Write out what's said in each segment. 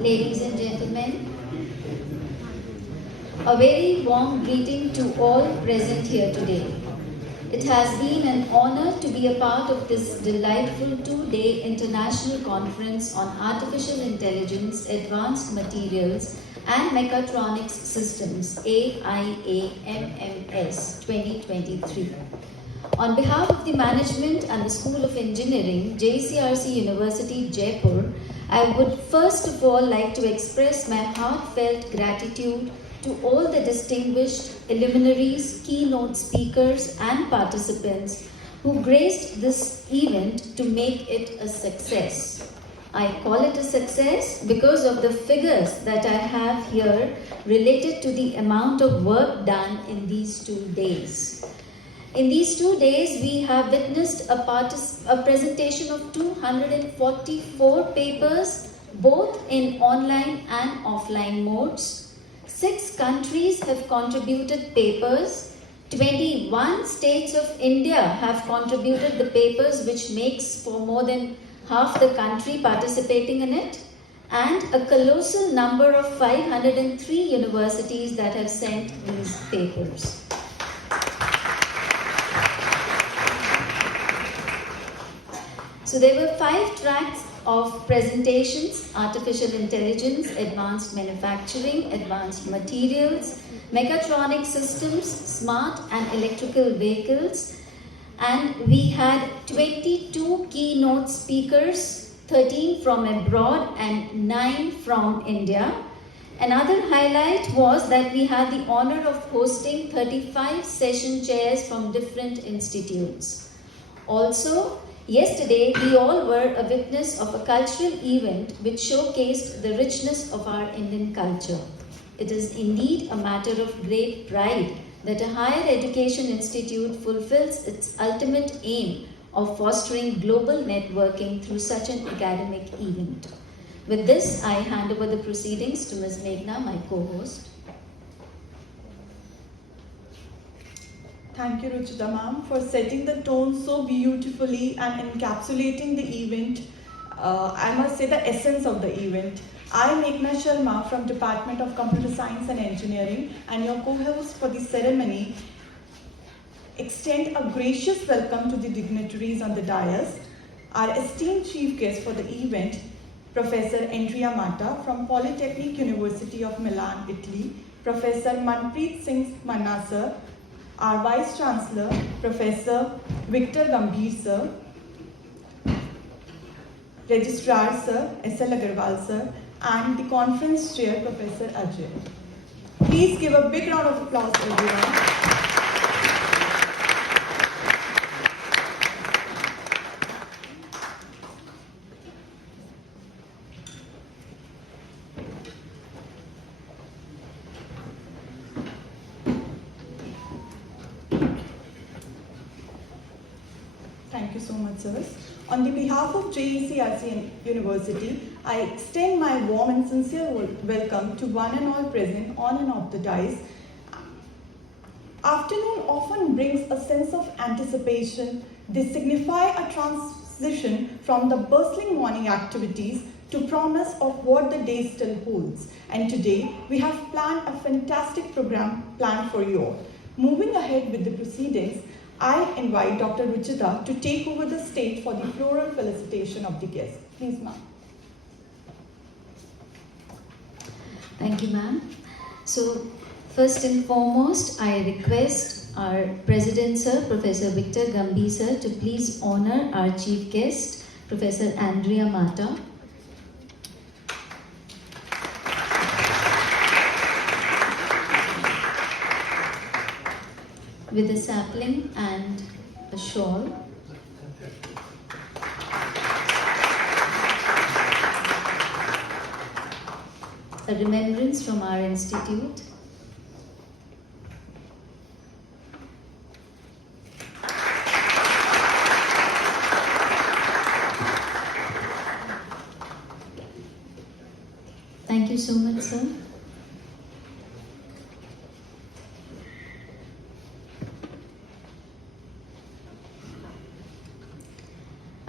Ladies and gentlemen, a very warm greeting to all present here today. It has been an honor to be a part of this delightful two-day international conference on artificial intelligence, advanced materials and mechatronics systems, AIAMMS 2023. On behalf of the management and the School of Engineering, Jecrc University, Jaipur, I would first of all like to express my heartfelt gratitude to all the distinguished luminaries, keynote speakers and participants who graced this event to make it a success. I call it a success because of the figures that I have here related to the amount of work done in these 2 days. In these 2 days, we have witnessed a presentation of 244 papers, both in online and offline modes. 6 countries have contributed papers. 21 states of India have contributed the papers, which makes for more than half the country participating in it. And a colossal number of 503 universities that have sent these papers. So there were 5 tracks of presentations: artificial intelligence, advanced manufacturing, advanced materials, mechatronic systems, smart and electrical vehicles. And we had 22 keynote speakers, 13 from abroad and 9 from India. Another highlight was that we had the honor of hosting 35 session chairs from different institutes. Also, yesterday, we all were a witness of a cultural event which showcased the richness of our Indian culture. It is indeed a matter of great pride that a higher education institute fulfills its ultimate aim of fostering global networking through such an academic event. With this, I hand over the proceedings to Ms. Meghna, my co-host. Thank you, Ruchita ma'am, for setting the tone so beautifully and encapsulating the event. I must say the essence of the event. I am Meghna Sharma from Department of Computer Science and Engineering, and your co-host for the ceremony. Extend a gracious welcome to the dignitaries on the dais. Our esteemed chief guest for the event, Professor Andrea Mata from Polytechnic University of Milan, Italy, Professor Manpreet Singh Manna sir, our Vice Chancellor, Professor Victor Gambhir sir, Registrar sir, S.L. Agarwal sir, and the conference chair, Professor Ajay. Please give a big round of applause, everyone. Thank you so much, sir. On the behalf of Jecrc University, I extend my warm and sincere welcome to one and all present on and off the dais. Afternoon often brings a sense of anticipation. They signify a transition from the bustling morning activities to promise of what the day still holds. And today, we have planned a fantastic program planned for you all. Moving ahead with the proceedings, I invite Dr. Ruchita to take over the stage for the floral felicitation of the guests. Please, ma'am. Thank you, ma'am. So, first and foremost, I request our President Sir, Professor Victor Gambhir sir, to please honor our chief guest, Professor Andrea Mata. With a sapling and a shawl. A remembrance from our institute. Thank you so much, sir.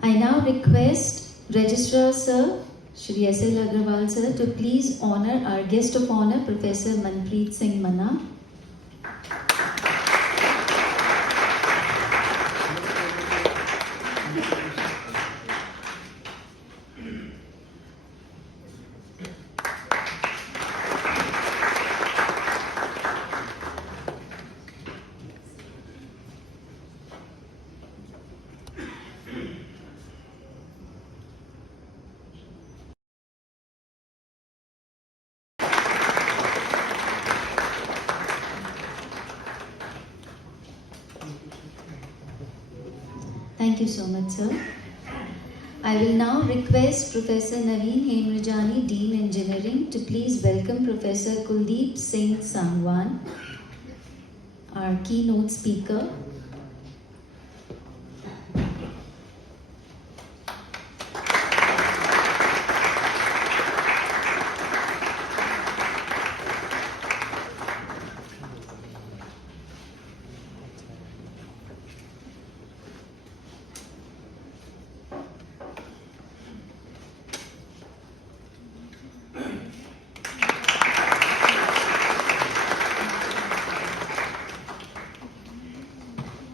I now request Registrar Sir, Shri S.L. Agarwal sir, to please honor our guest of honor, Professor Manpreet Singh Manna. Thank you so much, sir. I will now request Professor Naveen Hemrajani, Dean Engineering, to please welcome Professor Kuldeep Singh Sangwan, our keynote speaker.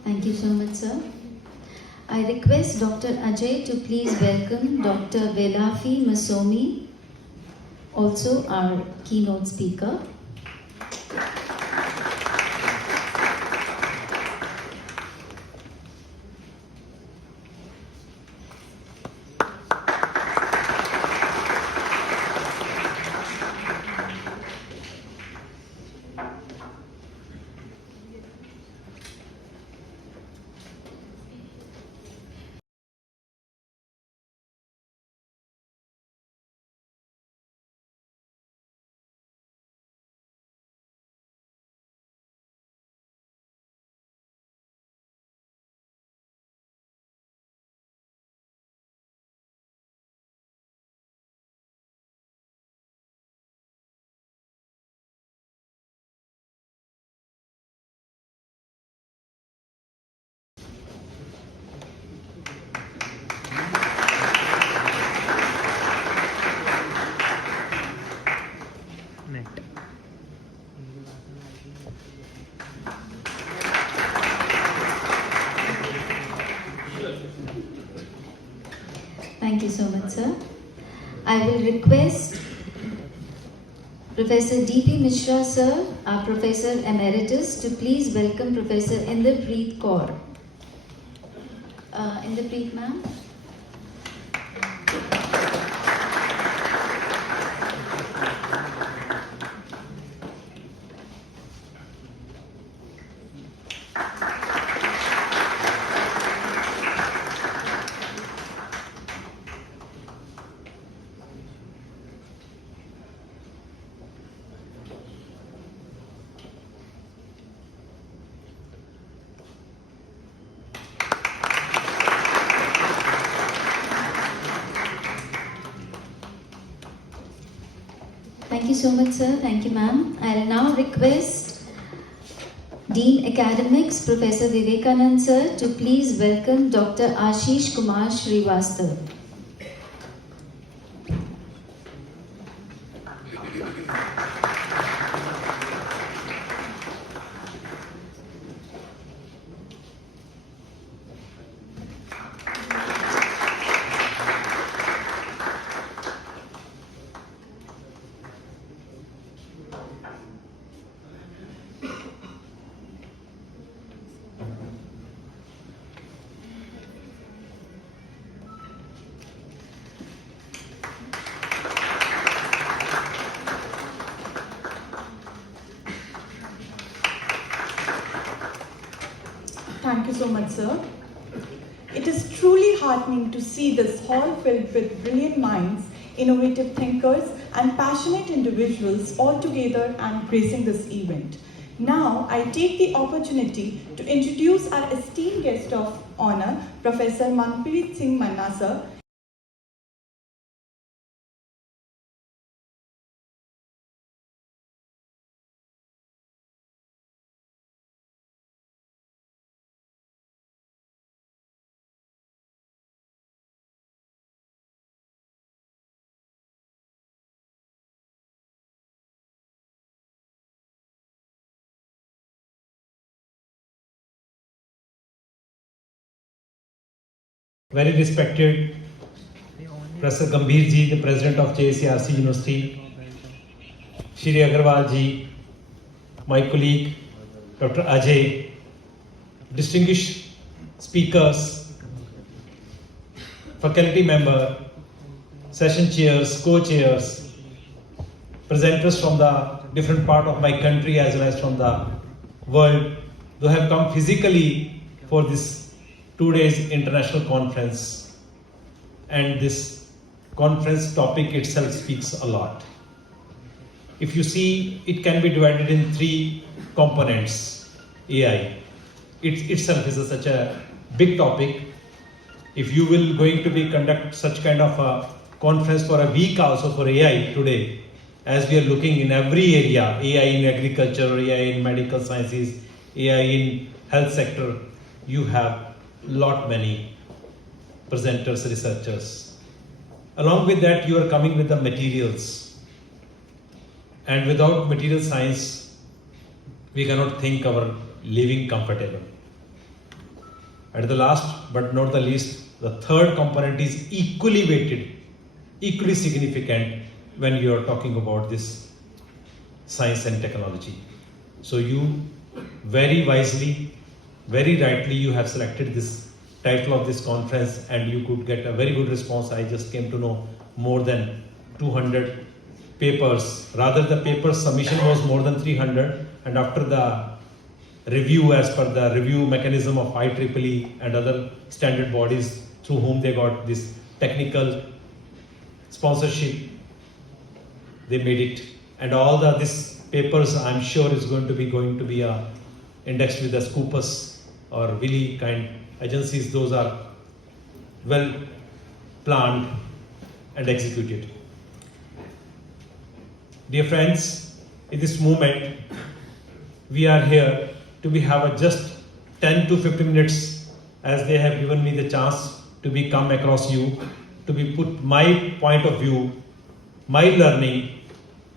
Thank you so much, sir. I request Dr. Ajay to please welcome Dr. Velafi Masomi, also our keynote speaker. Professor D.P. Mishra, sir, our Professor Emeritus, to please welcome Professor Inderpreet Kaur. Inderpreet, ma'am. Thank you so much, sir. Thank you, ma'am. I'll now request Dean Academics, Professor Vivekanand, sir, to please welcome Dr. Ashish Kumar Srivastav. Thank you so much, sir. It is truly heartening to see this hall filled with brilliant minds, innovative thinkers, and passionate individuals all together and gracing this event. Now, I take the opportunity to introduce our esteemed guest of honor, Professor Manpreet Singh Manna, sir. Very respected Professor Gambhir ji, the President of Jecrc University, Shri Agarwal ji, my colleague Dr. Ajay, distinguished speakers, faculty member, session chairs, co-chairs, presenters from the different part of my country as well as from the world who have come physically for this 2 days international conference, and this conference topic itself speaks a lot. If you see, it can be divided in 3 components. AI itself is such a big topic. If you will going to be conduct such kind of a conference for a week also for AI today, as we are looking in every area, AI in agriculture, AI in medical sciences, AI in health sector, you have lot many presenters, researchers. Along with that, you are coming with the materials. And without material science, we cannot think our living comfortable. At the last but not the least, the third component is equally weighted, equally significant when you are talking about this science and technology. So you very wisely, very rightly, you have selected this title of this conference, and you could get a very good response. I just came to know more than 200 papers. Rather, the paper submission was more than 300, and after the review, as per the review mechanism of IEEE and other standard bodies through whom they got this technical sponsorship, they made it. And all this papers, I'm sure, is going to be indexed with the Scopus or really kind agencies. Those are well planned and executed. Dear friends, in this moment, we are here to have just 10 to 15 minutes, as they have given me the chance to be come across you, to be put my point of view, my learning,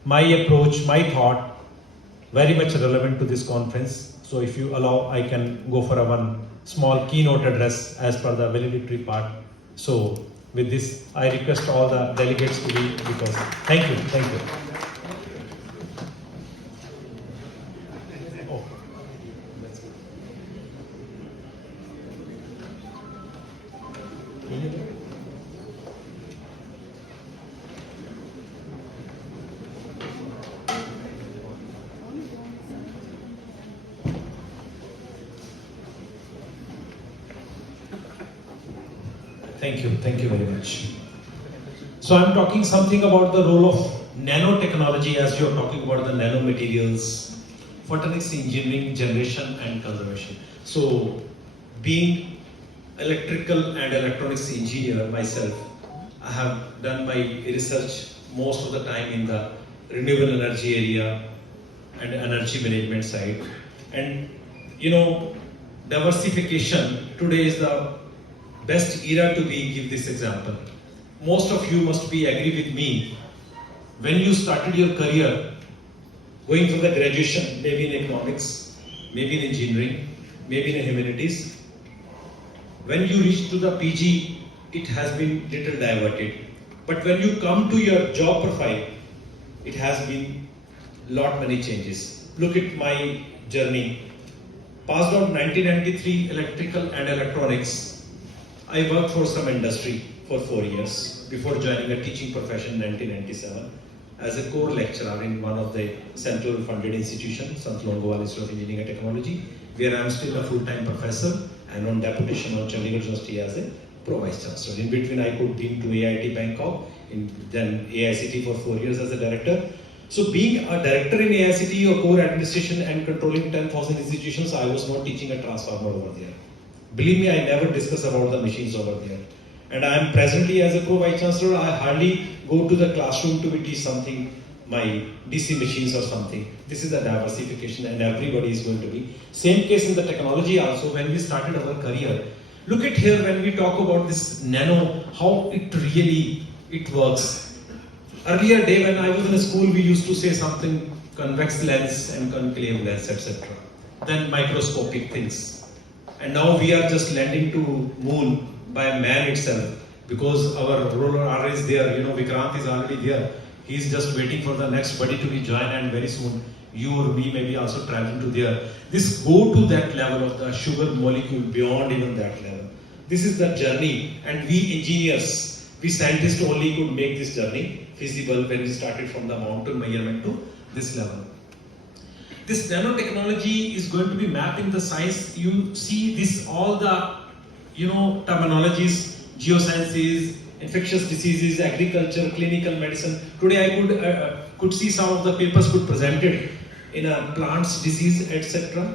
my approach, my thought, very much relevant to this conference. So if you allow, I can go for one small keynote address as per the valedictory part. So with this, I request all the delegates to be with us. Thank you. Thank you very much. So I'm talking something about the role of nanotechnology as you're talking about the nanomaterials, photonics engineering, generation and conservation. So being electrical and electronics engineer myself, I have done my research most of the time in the renewable energy area and energy management side. And you know, diversification today is the best era to be give this example. Most of you must be agree with me. When you started your career, going for the graduation, maybe in economics, maybe in engineering, maybe in humanities, when you reach to the PG, it has been little diverted. But when you come to your job profile, it has been lot many changes. Look at my journey. Passed out 1993 electrical and electronics. I worked for some industry for 4 years before joining a teaching profession in 1997 as a core lecturer in one of the central funded institutions, Sant Longowal Institute of Engineering and Technology, where I am still a full-time professor and on deputation on Chandigarh University as a Pro-Vice Chancellor. In between, I could be to AIT Bangkok, then AICT for 4 years as a director. So being a director in AICT or core administration and controlling 10,000 institutions, I was not teaching a transformer over there. Believe me, I never discuss about the machines over there. And I am presently as a Pro-Vice Chancellor, I hardly go to the classroom to teach something, my DC machines or something. This is a diversification and everybody is going to be. Same case in the technology also, when we started our career. Look at here when we talk about this nano, how it works. Earlier day when I was in school, we used to say something convex lens and concave lens, etc. Then microscopic things. And now we are just landing to moon by man itself because our roller R is there, you know, Vikrant is already there. He's just waiting for the next buddy to be joined and very soon you or me may be also traveling to there. This go to that level of the sugar molecule beyond even that level. This is the journey and we engineers, we scientists only could make this journey feasible when we started from the mountain measurement to this level. This nanotechnology is going to be mapped in the science. You see this all the terminologies, geosciences, infectious diseases, agriculture, clinical medicine. Today I could see some of the papers could presented in a plants disease, etc.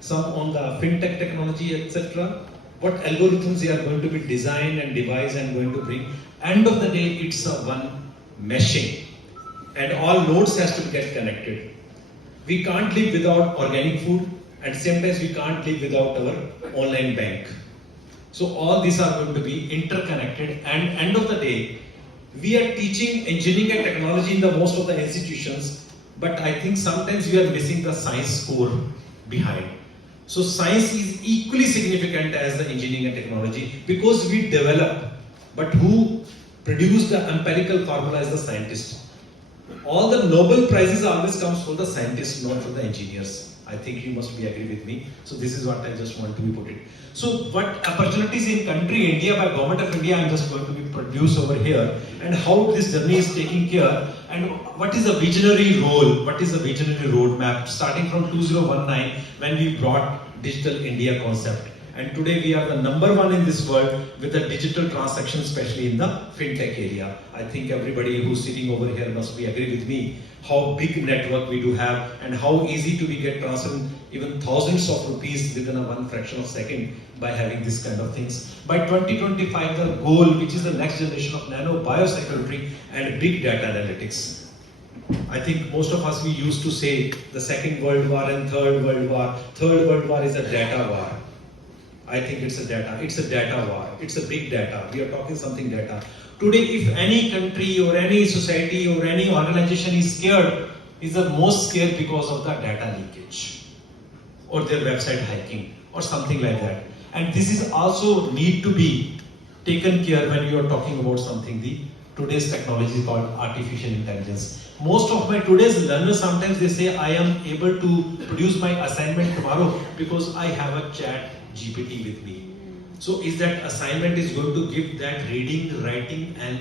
Some on the fintech technology, etc. What algorithms they are going to be designed and devised and going to bring. End of the day, it's a one meshing, and all nodes has to get connected. We can't live without organic food, and sometimes we can't live without our online bank. So all these are going to be interconnected, and end of the day, we are teaching engineering and technology in the most of the institutions, but I think sometimes we are missing the science core behind. So science is equally significant as the engineering and technology because we develop, but who produce the empirical formula is the scientist. All the Nobel Prizes always comes for the scientists, not for the engineers. I think you must be agree with me. So this is what I just want to be put it. So what opportunities in country India by government of India I'm just going to be produced over here, and how this journey is taking care, and what is the visionary role, what is the visionary roadmap starting from 2019 when we brought Digital India concept. And today we are the number one in this world with the digital transactions, especially in the fintech area. I think everybody who's sitting over here must be agree with me how big network we do have and how easy to be get transferred even thousands of rupees within a one fraction of second by having this kind of things. By 2025, the goal, which is the next generation of nano biosecurity and big data analytics. I think most of us, we used to say the Second World War and Third World War. Third World War is a data war. I think it's a data war. It's a big data. We are talking something data. Today, if any country or any society or any organization is scared, is the most scared because of the data leakage or their website hacking or something like that. And this is also need to be taken care when you are talking about something. Today's technology is called artificial intelligence. Most of my today's learners, sometimes they say I am able to produce my assignment tomorrow because I have a chat GPT with me. So is that assignment is going to give that reading, writing and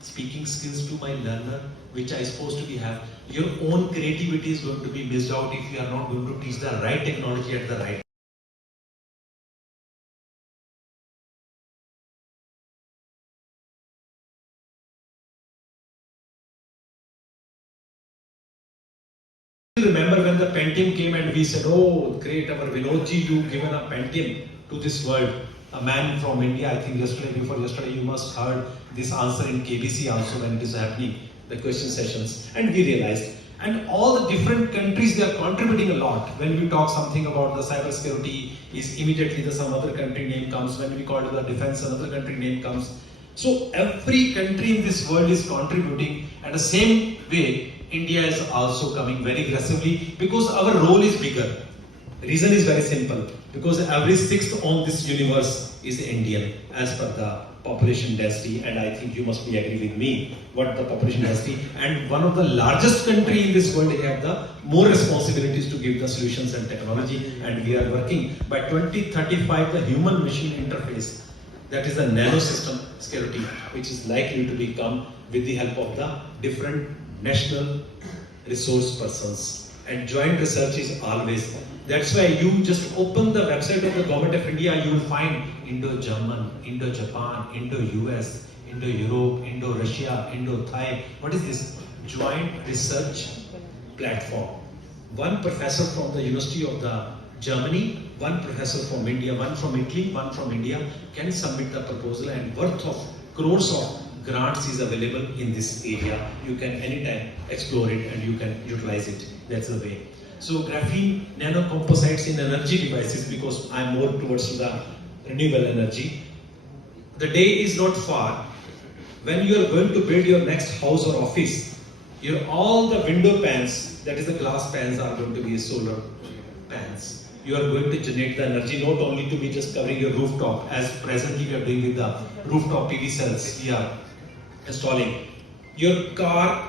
speaking skills to my learner, which I supposed to be have? Your own creativity is going to be missed out if you are not going to teach the right technology at the right Remember when the Pentium came and we said, oh great, our Vinodji, you given a Pentium to this world. A man from India, I think yesterday, before yesterday, you must heard this answer in KBC also when it is happening, the question sessions. And we realized, and all the different countries, they are contributing a lot. When we talk something about the cyber security, is immediately some other country name comes. When we call it the defense, another country name comes. So every country in this world is contributing, and the same way, India is also coming very aggressively because our role is bigger. The reason is very simple, because every sixth on this universe is Indian as per the population density, and I think you must be agree with me what the population density, and one of the largest country in this world, they have the more responsibilities to give the solutions and technology, and we are working by 2035 the human machine interface, that is the nano system security, which is likely to become with the help of the different national resource persons, and joint research is always. That's why you just open the website of the government of India, you will find Indo-German, Indo-Japan, Indo-US, Indo-Europe, Indo-Russia, Indo-Thai. What is this? Joint research platform. One professor from the University of the Germany, one professor from India, one from Italy, one from India can submit the proposal, and worth of crores of grants is available in this area. You can anytime explore it and you can utilize it. That's the way. So graphene nanocomposites in energy devices, because I'm more towards the renewable energy. The day is not far when you are going to build your next house or office. All the window pans, that is the glass pans, are going to be solar pans. You are going to generate the energy not only to be just covering your rooftop, as presently we are doing with the rooftop PV cells we are installing. Your car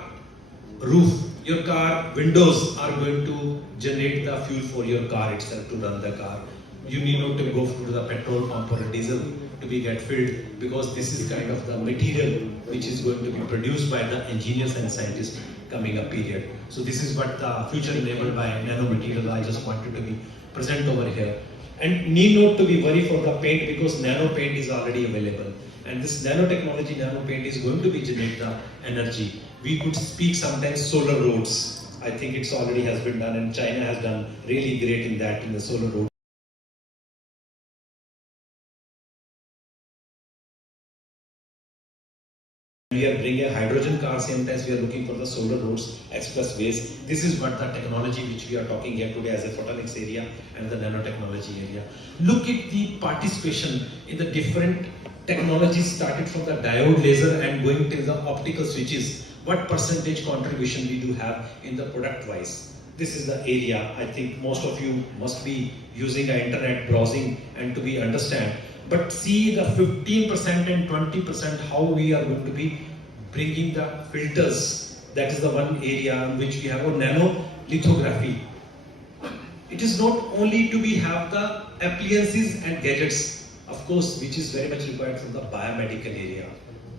roof, your car windows are going to generate the fuel for your car itself to run the car. You need not to go to the petrol pump or a diesel to be get filled, because this is kind of the material which is going to be produced by the engineers and scientists coming up period. So this is what the future enabled by nanomaterial. I just wanted to be present over here. And need not to be worried for the paint, because nano paint is already available. And this nanotechnology, nano paint is going to be generate the energy. We could speak sometimes solar roads. I think it's already has been done, and China has done really great in that, in the solar road. We are bringing a hydrogen car, same time we are looking for the solar roads, expressways. This is what the technology which we are talking here today as a photonics area and the nanotechnology area. Look at the participation in the different technologies, started from the diode laser and going to the optical switches. What percentage contribution we do have in the product wise. This is the area. I think most of you must be using the internet browsing and to be understand. But see the 15% and 20% how we are going to be bringing the filters. That is the one area in which we have a nano lithography. It is not only to be have the appliances and gadgets, of course, which is very much required from the biomedical area.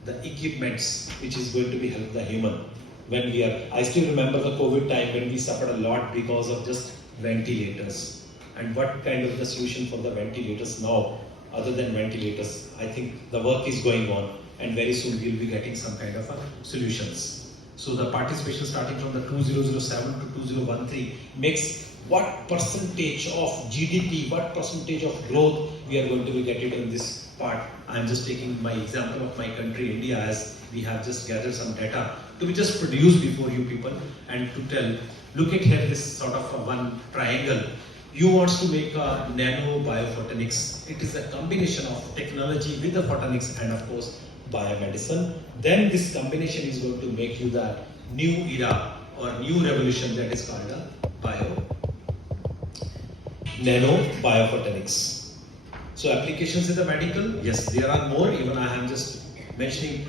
The equipments which is going to be help the human. When we are, I still remember the COVID time when we suffered a lot because of just ventilators. And what kind of the solution for the ventilators now, other than ventilators? I think the work is going on, and very soon we'll be getting some kind of solutions. So the participation starting from the 2007 to 2013 makes what percentage of GDP, what percentage of growth we are going to be getting in this part. I'm just taking my example of my country, India, as we have just gathered some data to be just produced before you people and to tell. Look at here, this sort of one triangle. You want to make a nano biophotonics. It is a combination of technology with the photonics and of course biomedicine. Then this combination is going to make you the new era or new revolution, that is called a nano biophotonics. So applications in the medical, yes, there are more. Even I am just mentioning.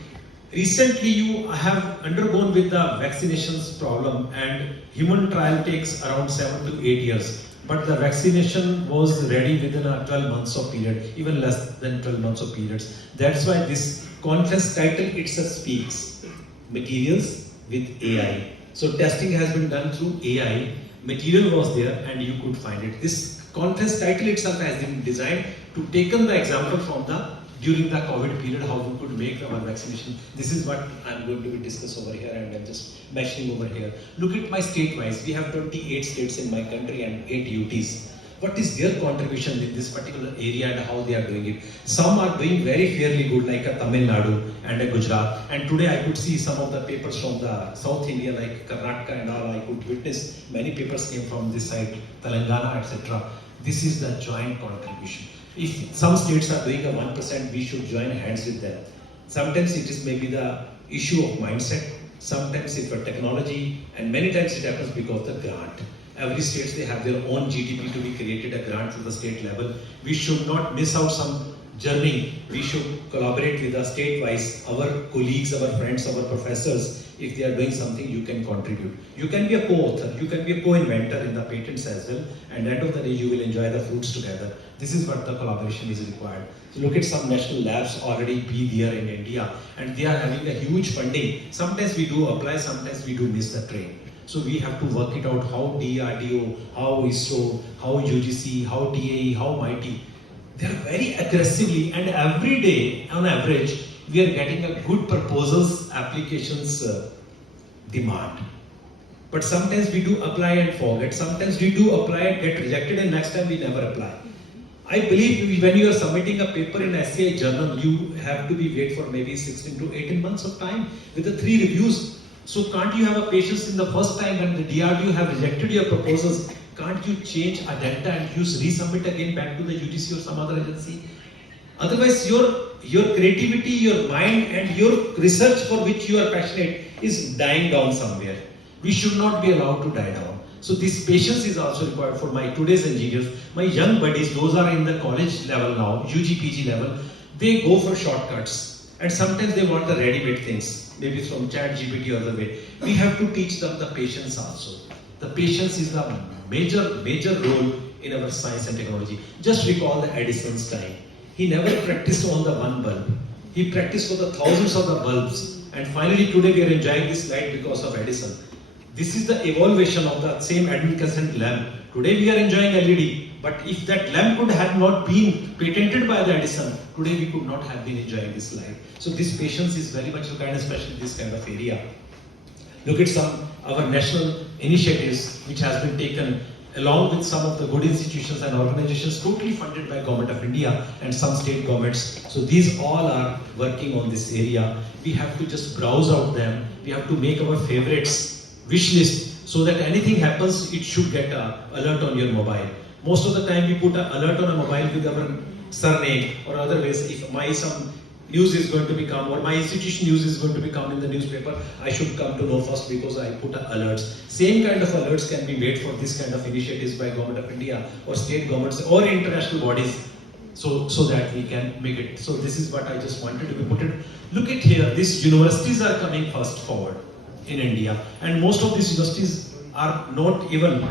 Recently, you have undergone with the vaccinations problem, and human trial takes around 7 to 8 years. But the vaccination was ready within a 12 months of period, even less than 12 months of periods. That's why this conference title itself speaks materials with AI. So testing has been done through AI. Material was there, and you could find it. This conference title itself has been designed to take the example from the during the COVID period, how we could make our vaccination. This is what I'm going to be discuss over here, and I'm just mentioning over here. Look at my state-wise. We have 28 states in my country and 8 UTs. What is their contribution in this particular area and how they are doing it? Some are doing very fairly good, like a Tamil Nadu and a Gujarat. And today I could see some of the papers from the South India, like Karnataka and all. I could witness many papers came from this side, Telangana, etc. This is the joint contribution. If some states are doing a 1%, we should join hands with them. Sometimes it is maybe the issue of mindset, sometimes it's for technology, and many times it happens because of the grant. Every state, they have their own GDP to be created, a grant to the state level. We should not miss out some journey. We should collaborate with the state-wise, our colleagues, our friends, our professors. If they are doing something, you can contribute. You can be a co-author, you can be a co-inventor in the patents as well, and at the end of the day, you will enjoy the fruits together. This is what the collaboration is required. So look at some national labs already be there in India, and they are having a huge funding. Sometimes we do apply, sometimes we do miss the train. So we have to work it out how DRDO, how ISRO, how UGC, how DAE, how MIT. They are very aggressively, and every day on average, we are getting a good proposals, applications demand. But sometimes we do apply and forget. Sometimes we do apply and get rejected, and next time we never apply. I believe when you are submitting a paper in SCI journal, you have to be wait for maybe 16 to 18 months of time with the 3 reviews. So can't you have a patience in the first time when the DRDO have rejected your proposals? Can't you change a delta and resubmit again back to the UGC or some other agency? Otherwise, your creativity, your mind, and your research for which you are passionate is dying down somewhere. We should not be allowed to die down. So this patience is also required for my today's engineers. My young buddies, those are in the college level now, UG, PG level, they go for shortcuts. And sometimes they want the ready-made things, maybe from ChatGPT or other way. We have to teach them the patience also. The patience is the major role in our science and technology. Just recall the Edison's time. He never practiced on the one bulb. He practiced for the thousands of the bulbs. And finally today we are enjoying this light because of Edison. This is the evaluation of the same incandescent lamp. Today we are enjoying LED, but if that lamp could have not been patented by the Edison, today we could not have been enjoying this light. So this patience is very much required, especially in this kind of area. Look at some our national initiatives which has been taken along with some of the good institutions and organizations totally funded by Government of India and some state governments. So these all are working on this area. We have to just browse out them. We have to make our favorites wish list so that anything happens, it should get an alert on your mobile. Most of the time we put an alert on a mobile with our surname or other ways. If some news is going to become, or my institution news is going to become in the newspaper, I should come to know first because I put alerts. Same kind of alerts can be made for this kind of initiatives by Government of India or state governments or international bodies, so that we can make it. So this is what I just wanted to be put it. Look at here, these universities are coming first forward in India, and most of these universities are not even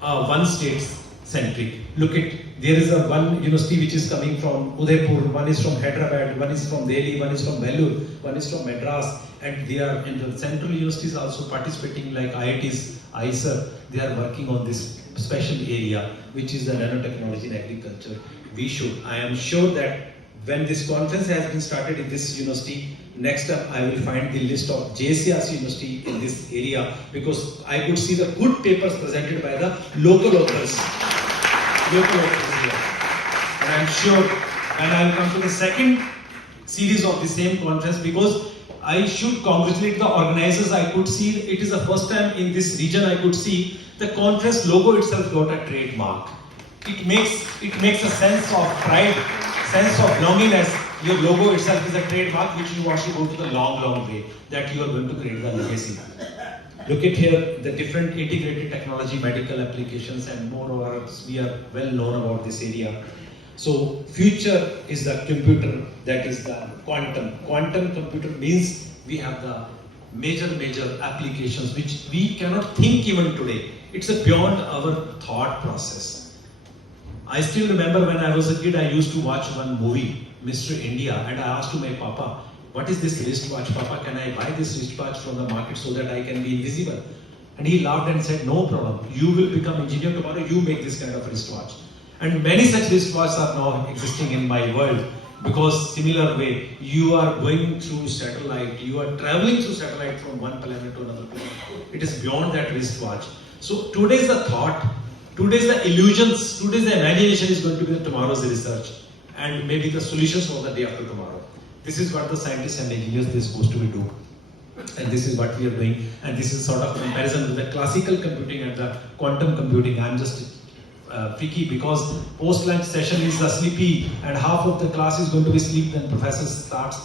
one state centric. Look at, there is a one university which is coming from Udaipur, one is from Hyderabad, one is from Delhi, one is from Vellore, one is from Madras, and they are in the central universities also participating like IITs, ISR. They are working on this special area which is the nanotechnology in agriculture. I am sure that when this conference has been started in this university, next up I will find the list of JCRC university in this area, because I could see the good papers presented by the local authors. Here. And I'm sure, and I will come to the second series of the same conference, because I should congratulate the organizers. I could see it is the first time in this region I could see the conference logo itself got a trademark. It makes a sense of pride, sense of belongingness. Your logo itself is a trademark which you want to go to the long way, that you are going to create the legacy. Look at here, the different integrated technology, medical applications, and moreover, we are well known about this area. So future is the computer, that is the quantum. Quantum computer means we have the major applications which we cannot think even today. It's beyond our thought process. I still remember when I was a kid, I used to watch one movie, Mr. India, and I asked to my papa, what is this wristwatch? Papa, can I buy this wristwatch from the market so that I can be invisible? And he laughed and said, no problem. You will become engineer tomorrow, you make this kind of wristwatch. And many such wristwatches are now existing in my world. because similar way, you are going through satellite, you are traveling through satellite from one planet to another planet. It is beyond that wristwatch. So today's the thought, today's the illusions, today's the imagination is going to be the tomorrow's research and maybe the solutions for the day after tomorrow. This is what the scientists and engineers are supposed to be doing. And this is what we are doing, and this is sort of comparison with the classical computing and the quantum computing. I'm just freaky because post-lunch session is sleepy and half of the class is going to be asleep, then professor starts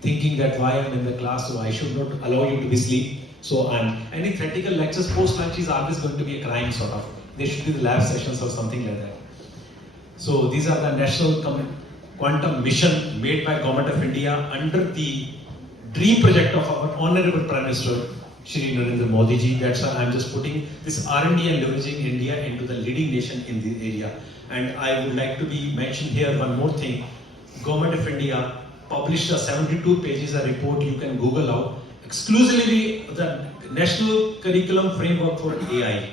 thinking that why I'm in the class, so I should not allow you to be asleep. So any theoretical lectures post-lunch is always going to be a crime sort of. There should be the lab sessions or something like that. So these are the national quantum mission made by Government of India under the dream project of our Honorable Prime Minister, Shri Narendra Modi ji. That's why I'm just putting this R&D and leveraging India into the leading nation in the area. And I would like to be mentioned here one more thing. Government of India published a 72 pages a report you can Google out, exclusively the National Curriculum Framework for AI.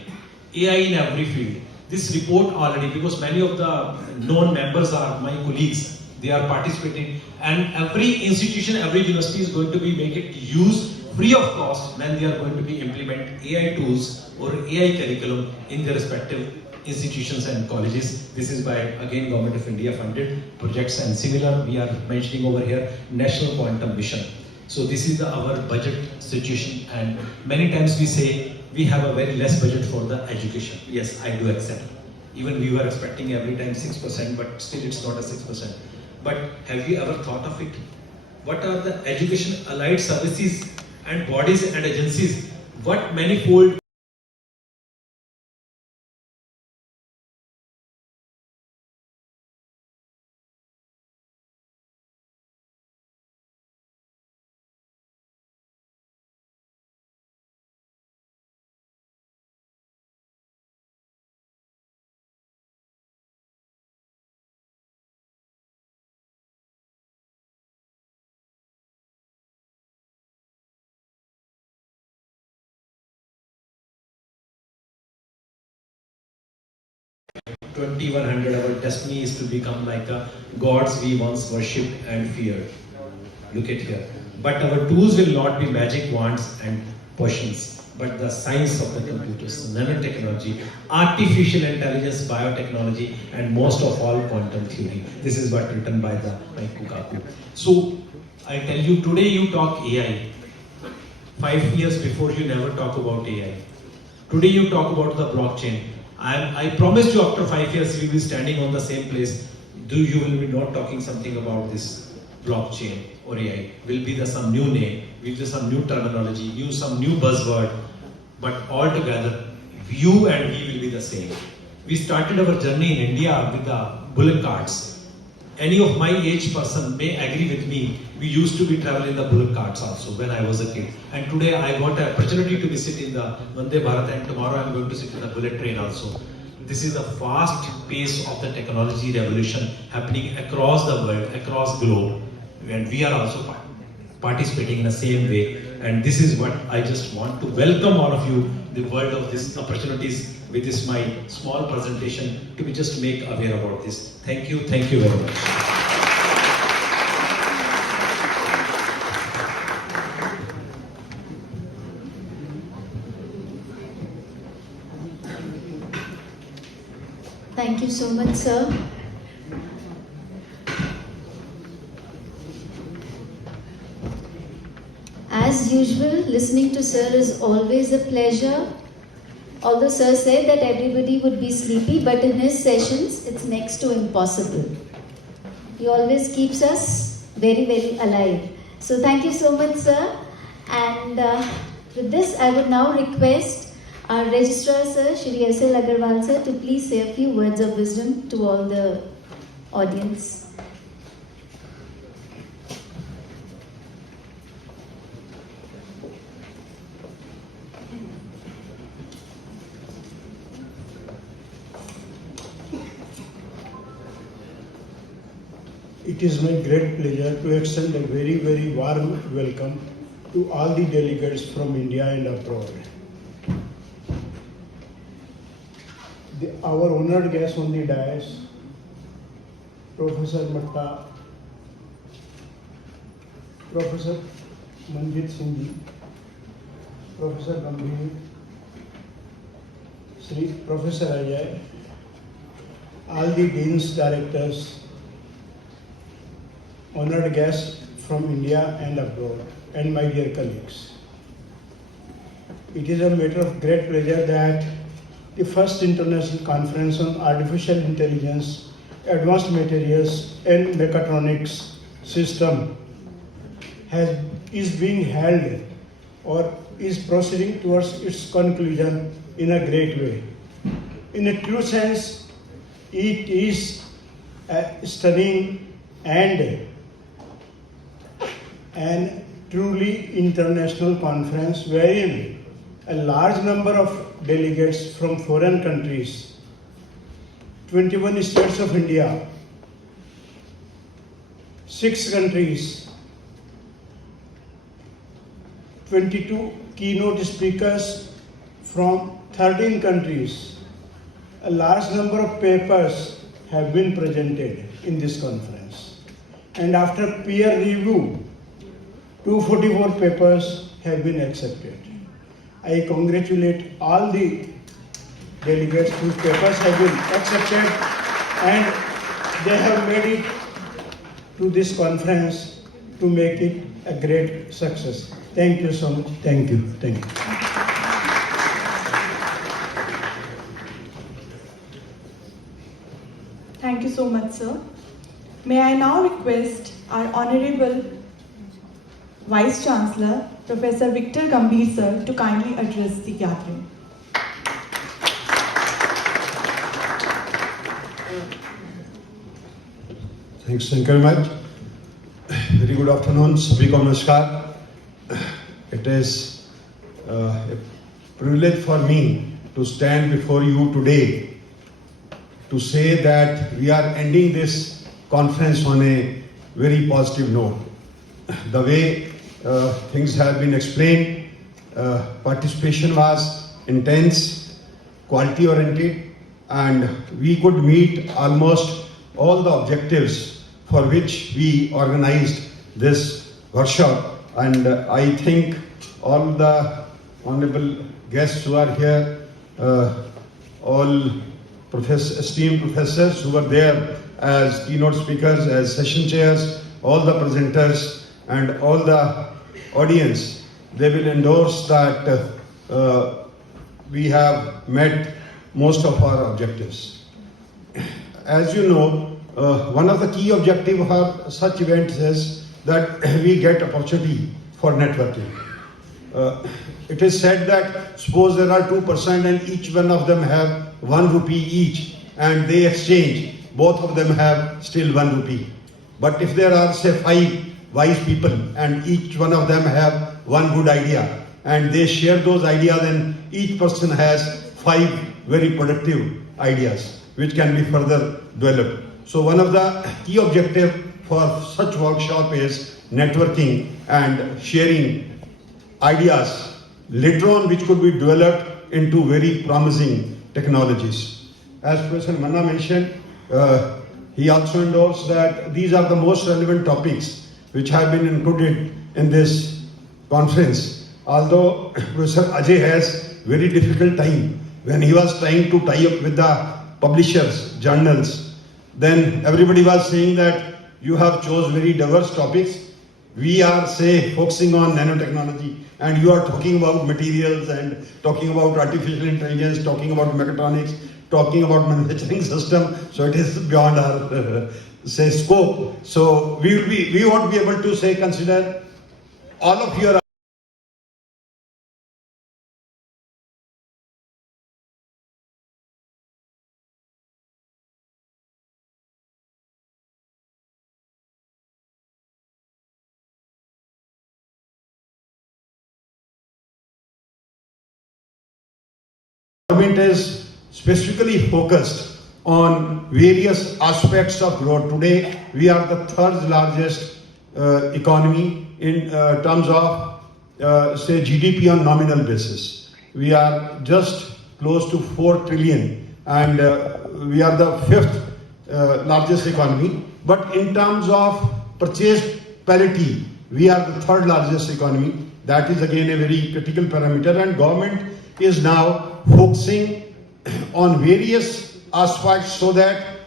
AI in every field. This report already, because many of the known members are my colleagues, they are participating, and every institution, every university is going to be make it use free of cost when they are going to be implement AI tools or AI curriculum in their respective institutions and colleges. This is by again Government of India funded projects, and similar we are mentioning over here National Quantum Mission. So this is our budget situation, and many times we say we have a very less budget for the education. Yes, I do accept. Even we were expecting every time 6%, but still it's not a 6%. But have you ever thought of it? What are the education allied services and bodies and agencies? What manifold our destiny is to become like a gods we once worshipped and feared. Look at here. But our tools will not be magic wands and potions, but the science of the computers, nanotechnology, artificial intelligence, biotechnology, and most of all quantum theory. This is what written by Kukaku. So I tell you, today you talk AI. 5 years before you never talk about AI. Today you talk about the blockchain. I promise you after 5 years you will be standing on the same place. You will be not talking something about this blockchain or AI. Will be some new name, will be some new terminology, use some new buzzword, but all together, you and we will be the same. We started our journey in India with the bullock carts. Any of my age person may agree with me. We used to be traveling the bullock carts also when I was a kid. And today I got an opportunity to be sitting in the Vande Bharat, and tomorrow I'm going to sit in the bullet train also. This is the fast pace of the technology revolution happening across the world, across globe. And we are also participating in the same way. And this is what I just want to welcome all of you, the world of these opportunities, with this my small presentation to be just make aware about this. Thank you very much. Thank you so much, sir. As usual, listening to sir is always a pleasure. Although sir said that everybody would be sleepy, but in his sessions, it's next to impossible. He always keeps us very, very alive. So thank you so much, sir. And with this, I would now request our Registrar, sir, Shri S.L. Agarwal, sir, to please say a few words of wisdom to all the audience. It is my great pleasure to extend a very, very warm welcome to all the delegates from India and abroad. Our honored guest on the dais, Professor Matta, Professor Manjit Singh ji, Professor Gambhir, Sri Professor Ajay, all the deans, directors, honored guests from India and abroad, and my dear colleagues. It is a matter of great pleasure that the first international conference on artificial intelligence, advanced materials and mechatronics system is being held or is proceeding towards its conclusion in a great way. In a true sense, it is a stunning and an truly international conference wherein a large number of delegates from foreign countries, 21 states of India, 6 countries, 22 keynote speakers from 13 countries, a large number of papers have been presented in this conference. And after peer review, 244 papers have been accepted. I congratulate all the delegates whose papers have been accepted and they have made it to this conference to make it a great success. Thank you so much. Thank you. Thank you. Thank you so much, sir. May I now request our Honorable Vice Chancellor, Professor Victor Gambhir, sir, to kindly address the gathering. Thanks very much. Very good afternoon. Sabhi ko namaskar. It is a privilege for me to stand before you today to say that we are ending this conference on a very positive note. The way things have been explained, participation was intense, quality oriented, and we could meet almost all the objectives for which we organized this workshop. And I think all the honorable guests who are here, all esteemed professors who were there as keynote speakers, as session chairs, all the presenters and all the audience, they will endorse that we have met most of our objectives. As you know, one of the key objectives of such events is that we get opportunity for networking. It is said that suppose there are 2% and each one of them have 1 rupee each and they exchange, both of them have still 1 rupee. But if there are say 5 wise people and each one of them have one good idea and they share those ideas, then each person has 5 very productive ideas which can be further developed. So one of the key objectives for such workshop is networking and sharing ideas later on which could be developed into very promising technologies. As Professor Manna mentioned, he also endorsed that these are the most relevant topics which have been included in this conference. Although Professor Ajay has very difficult time when he was trying to tie up with the publishers, journals, then everybody was saying that you have chose very diverse topics. We are say focusing on nanotechnology and you are talking about materials and talking about artificial intelligence, talking about mechatronics, talking about manufacturing system. So it is beyond our say scope. So we won't be able to say consider all of your government is specifically focused on various aspects of growth. Today, we are the third largest economy in terms of say GDP on nominal basis. We are just close to 4 trillion and we are the 5th largest economy. But in terms of purchase parity, we are the third largest economy. That is again a very critical parameter, and government is now focusing on various aspects so that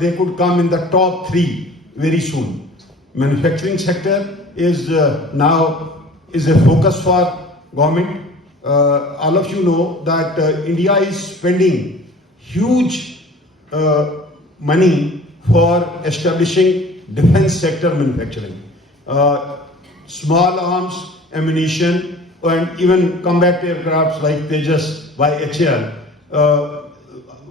they could come in the top 3 very soon. Manufacturing sector is now is a focus for government. All of you know that India is spending huge money for establishing defense sector manufacturing. Small arms, ammunition, and even combat aircrafts like Tejas by HAL.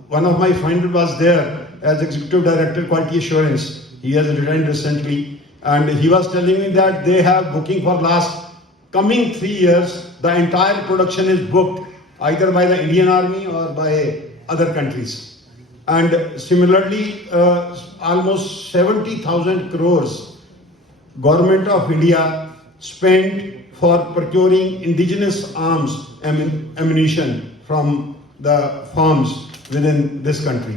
One of my friends was there as Executive Director Quality Assurance. He has resigned recently, and he was telling me that they have booking for last coming 3 years. The entire production is booked either by the Indian Army or by other countries. And similarly, almost 70,000 crores Government of India spent for procuring indigenous arms ammunition from the farms within this country.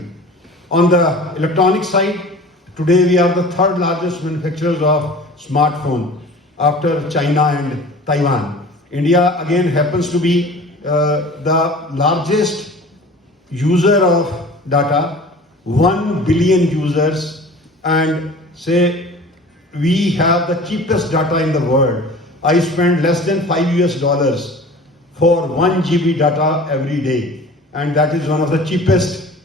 On the electronic side, today we are the third largest manufacturers of smartphone after China and Taiwan. India again happens to be the largest user of data, 1 billion users, and say we have the cheapest data in the world. I spend less than $5 for 1 GB data every day, and that is one of the cheapest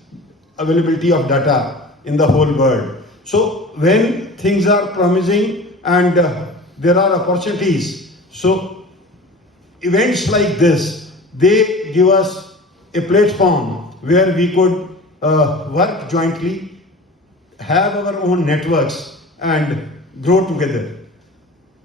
availability of data in the whole world. So when things are promising and there are opportunities, so events like this, they give us a platform where we could work jointly, have our own networks and grow together.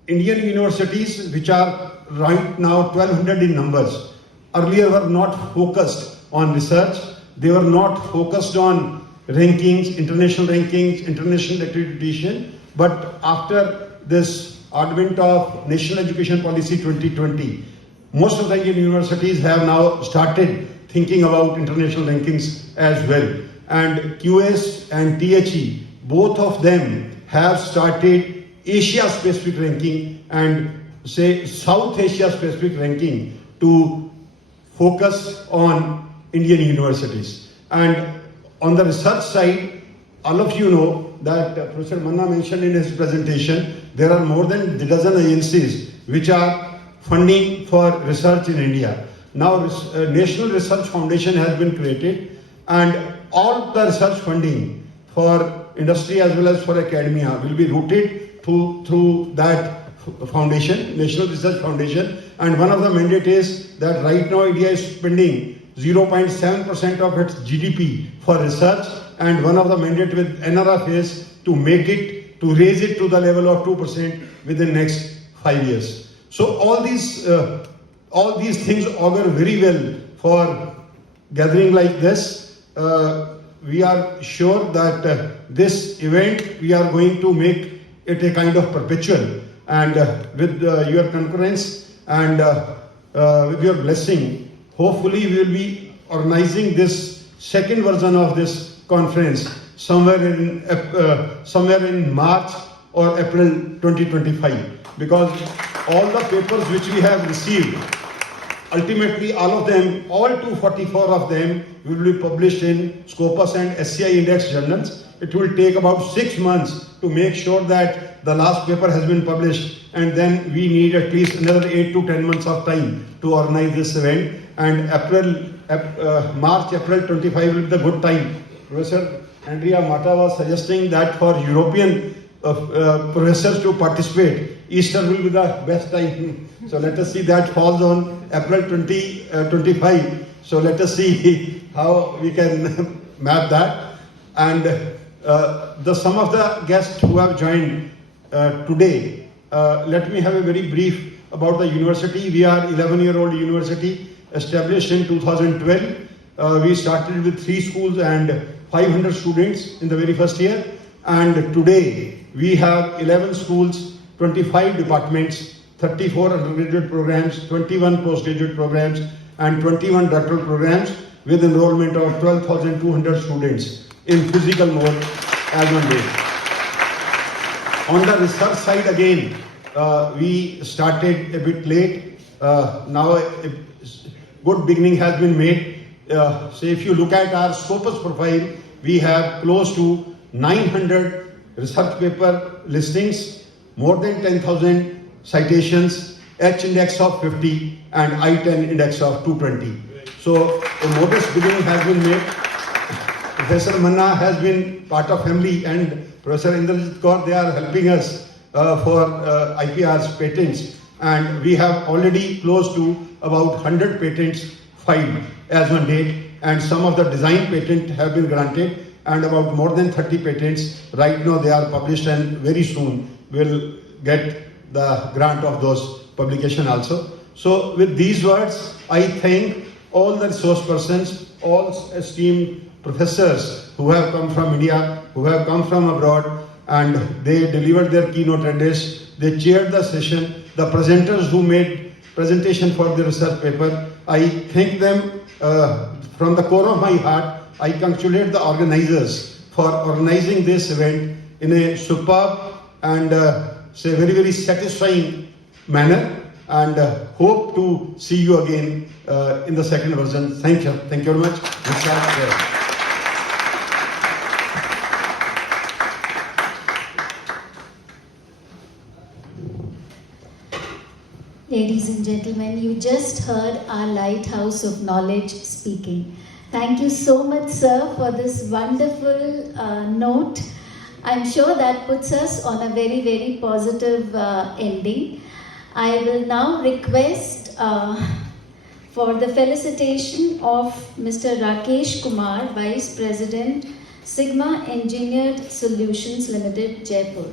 Indian universities, which are right now 1200 in numbers, earlier were not focused on research. They were not focused on rankings, international accreditation. But after this advent of National Education Policy 2020, most of the Indian universities have now started thinking about international rankings as well. And QS and THE, both of them have started Asia-specific ranking and say South Asia-specific ranking to focus on Indian universities. And on the research side, all of you know that Professor Manna mentioned in his presentation, there are more than a dozen agencies which are funding for research in India. Now, National Research Foundation has been created, and all the research funding for industry as well as for academia will be routed through that foundation, National Research Foundation. And one of the mandate is that right now India is spending 0.7% of its GDP for research, and one of the mandate with NRF is to raise it to the level of 2% within next 5 years. So all these things augur very well for gathering like this. We are sure that this event we are going to make it a kind of perpetual, and with your concurrence and with your blessing, hopefully we will be organizing this second version of this conference somewhere in March or April 2025, because all the papers which we have received, ultimately all of them, all 244 of them will be published in Scopus and SCI Index journals. It will take about 6 months to make sure that the last paper has been published, and then we need at least another 8 to 10 months of time to organize this event. And March, April 25 will be the good time. Professor Andrea Mata was suggesting that for European professors to participate, Easter will be the best time. So let us see, that falls on April 25. So let us see how we can map that. And some of the guests who have joined today, let me have a very brief about the university. We are 11-year-old university established in 2012. We started with 3 schools and 500 students in the very first year. And today we have 11 schools, 25 departments, 34 undergraduate programs, 21 postgraduate programs, and 21 doctoral programs with enrollment of 12,200 students in physical mode as on date. On the research side again, we started a bit late. Now a good beginning has been made. So if you look at our Scopus profile, we have close to 900 research paper listings, more than 10,000 citations, H index of 50 and I-10 index of 220. So a modest beginning has been made. Professor Manna has been part of family, and Professor Indrajit Kaur, they are helping us for IPR's patents, and we have already close to about 100 patents filed as on date, and some of the design patent have been granted, and about more than 30 patents right now they are published, and very soon will get the grant of those publication also. So with these words, I thank all the resource persons, all esteemed professors who have come from India, who have come from abroad, and they delivered their keynote address. They chaired the session. The presenters who made presentation for the research paper, I thank them from the core of my heart. I congratulate the organizers for organizing this event in a superb and say very, very satisfying manner, and hope to see you again in the second version. Thank you. Thank you very much. Ladies and gentlemen, you just heard our lighthouse of knowledge speaking. Thank you so much, sir, for this wonderful note. I'm sure that puts us on a very, very positive ending. I will now request for the felicitation of Mr. Rakesh Kumar, Vice President, Sigma Engineered Solutions Limited, Jaipur.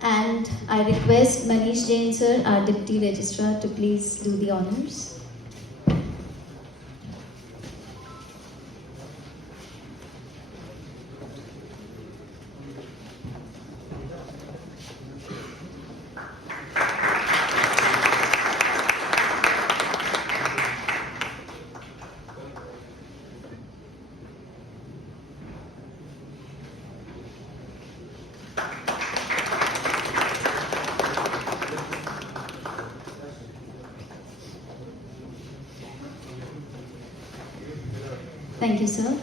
And I request Manish Jain, sir, our Deputy Registrar, to please do the honors. Thank you, sir.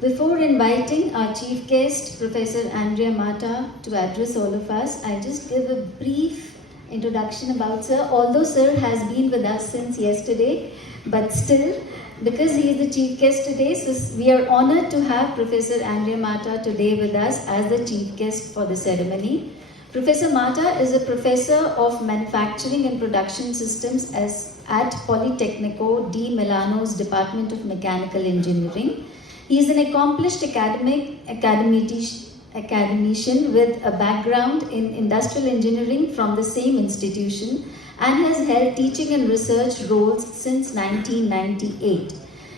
Before inviting our chief guest, Professor Andrea Mata, to address all of us, I'll just give a brief introduction about sir. Although sir has been with us since yesterday, but still, because he is the chief guest today, so we are honored to have Professor Andrea Mata today with us as the chief guest for the ceremony. Professor Mata is a professor of manufacturing and production systems at Politecnico di Milano's Department of Mechanical Engineering. He is an accomplished academician with a background in industrial engineering from the same institution and has held teaching and research roles since 1998.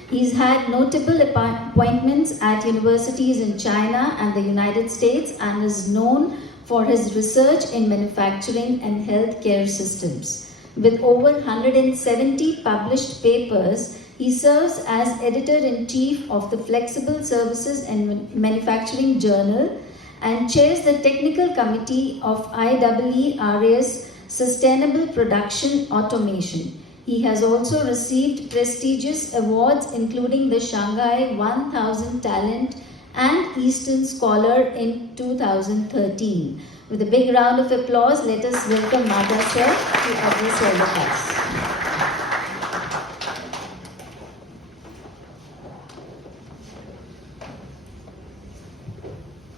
He's had notable appointments at universities in China and the United States and is known for his research in manufacturing and healthcare systems. With over 170 published papers, he serves as editor-in-chief of the Flexible Services and Manufacturing Journal and chairs the technical committee of IEEE's Sustainable Production Automation. He has also received prestigious awards including the Shanghai 1000 Talent and Eastern Scholar in 2013. With a big round of applause, let us welcome Mata sir to address all of us.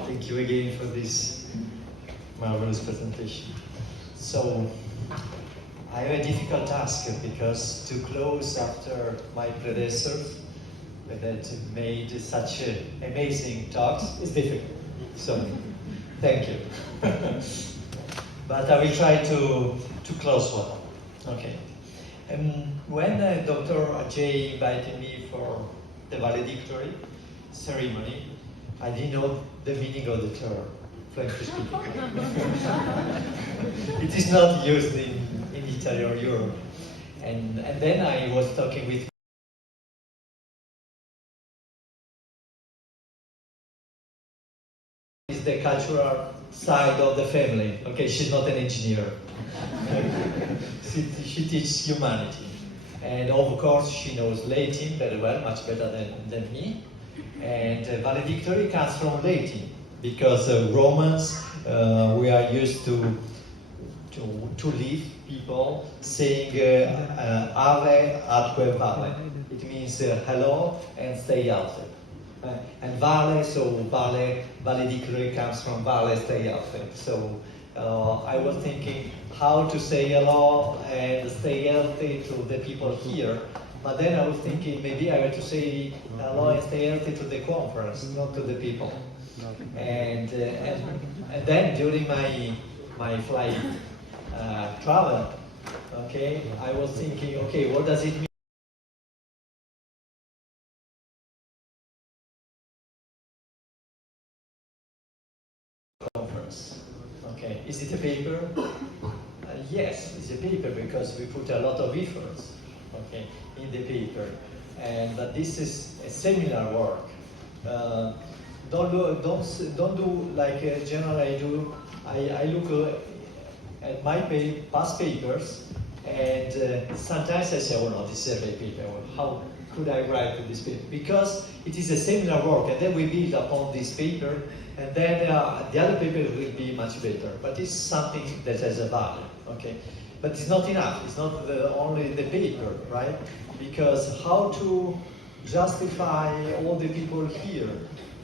Thank you again for this marvelous presentation. So, I have a difficult task because to close after my predecessors that made such amazing talks is difficult. So, thank you. But I will try to close one. Okay. When Dr. Ajay invited me for the Valedictory ceremony, I didn't know the meaning of the term, frankly speaking. It is not used in Italy or Europe. And then I was talking with the cultural side of the family. Okay, she's not an engineer. She teaches humanity. And of course, she knows Latin very well, much better than me. And valedictory comes from Latin, because Romans, we are used to leave people saying ave atque vale. It means hello and stay healthy. And vale, so valedictory comes from vale, stay healthy. So I was thinking how to say hello and stay healthy to the people here. But then I was thinking maybe I had to say hello and stay healthy to the conference, not to the people. And then during my flight travel, okay, I was thinking, okay, what does it mean? Conference. Okay, is it a paper? Yes, it's a paper because we put a lot of efforts, okay, in the paper, but this is a seminar work. Don't do like generally I do. I look at my past papers, and sometimes I say, oh no, this is a paper. How could I write this paper? Because it is a seminar work, and then we build upon this paper, and then the other paper will be much better. But it's something that has a value, okay? But it's not enough. It's not only the paper, right? Because how to justify all the people here,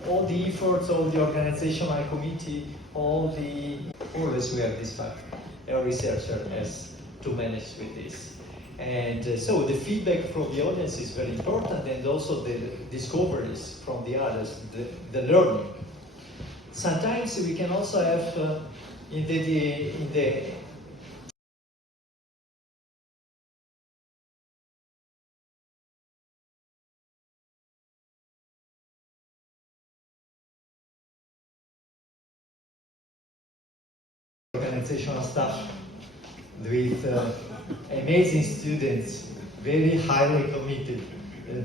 all the efforts of the organizational committee, always we have this fact, a researcher has to manage with this. And so the feedback from the audience is very important, and also the discoveries from the others, the learning. Sometimes we can also have in the organizational staff with amazing students, very highly committed.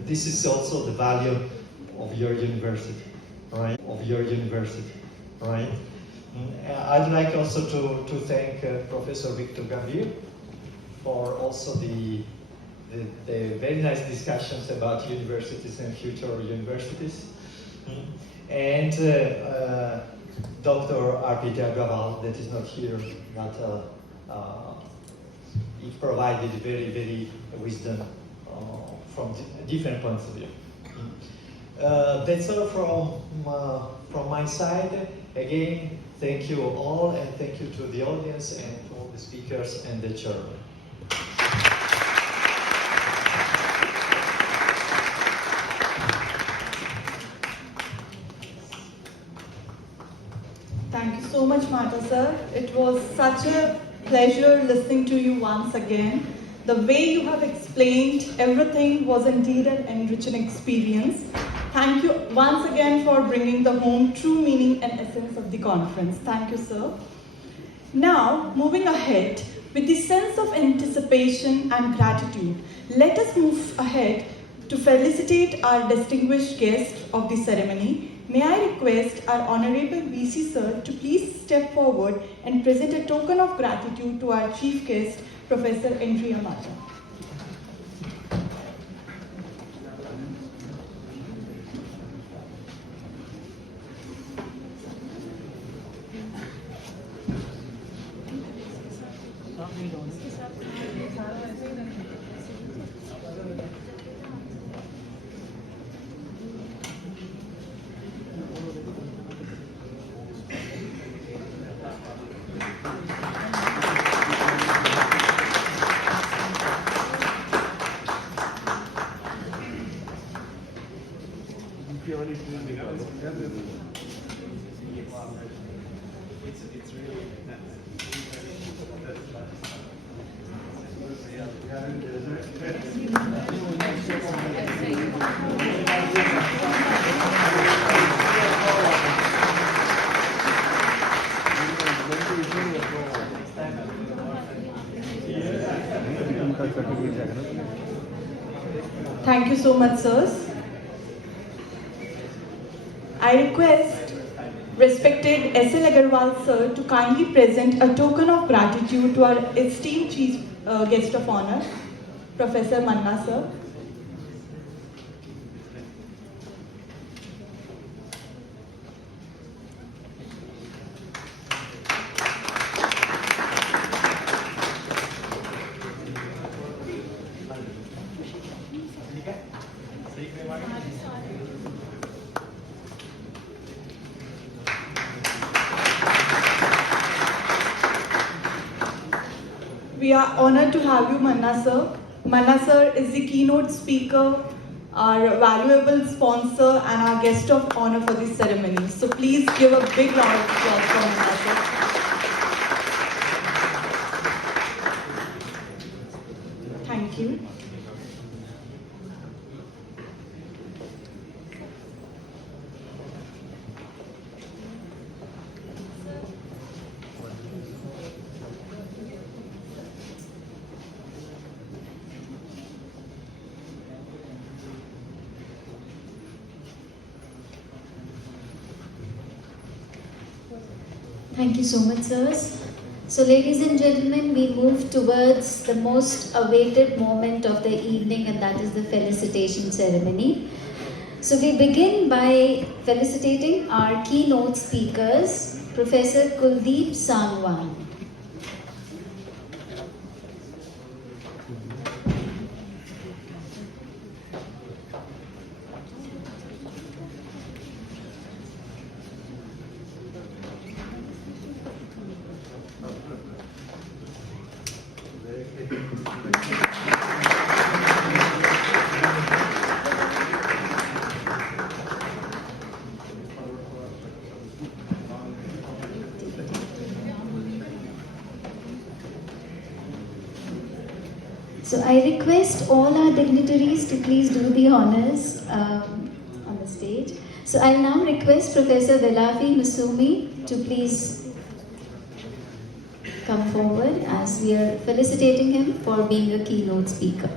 This is also the value of your university, right? Right? I'd like also to thank Professor Victor Gavir for also the very nice discussions about universities and future universities. And Dr. Arpita Gaval, that is not here, but he provided very, very wisdom from different points of view. That's all from my side. Again, thank you all, and thank you to the audience and to all the speakers and the chairman. Thank you so much, Mata sir. It was such a pleasure listening to you once again. The way you have explained everything was indeed an enriching experience. Thank you once again for bringing the home true meaning and essence of the conference. Thank you, sir. Now, moving ahead, with the sense of anticipation and gratitude, let us move ahead to felicitate our distinguished guest of the ceremony. May I request our Honorable VC Sir to please step forward and present a token of gratitude to our chief guest, Professor Andrea Mata. Thank you so much, sirs. I request respected S.L. Agarwal sir to kindly present a token of gratitude to our esteemed chief guest of honor, Professor Manna sir. We are honored to have you, Manna sir. Manna sir is the keynote speaker, our valuable sponsor, and our guest of honor for this ceremony. So please give a big round of applause for Manna sir. Thank you. Thank you so much, sirs. So, ladies and gentlemen, we move towards the most awaited moment of the evening, and that is the felicitation ceremony. So, we begin by felicitating our keynote speakers, Professor Kuldeep Sangwan. So I request all our dignitaries to please do the honors on the stage. So I'll now request Professor Velafi Musumi to please come forward as we are felicitating him for being a keynote speaker.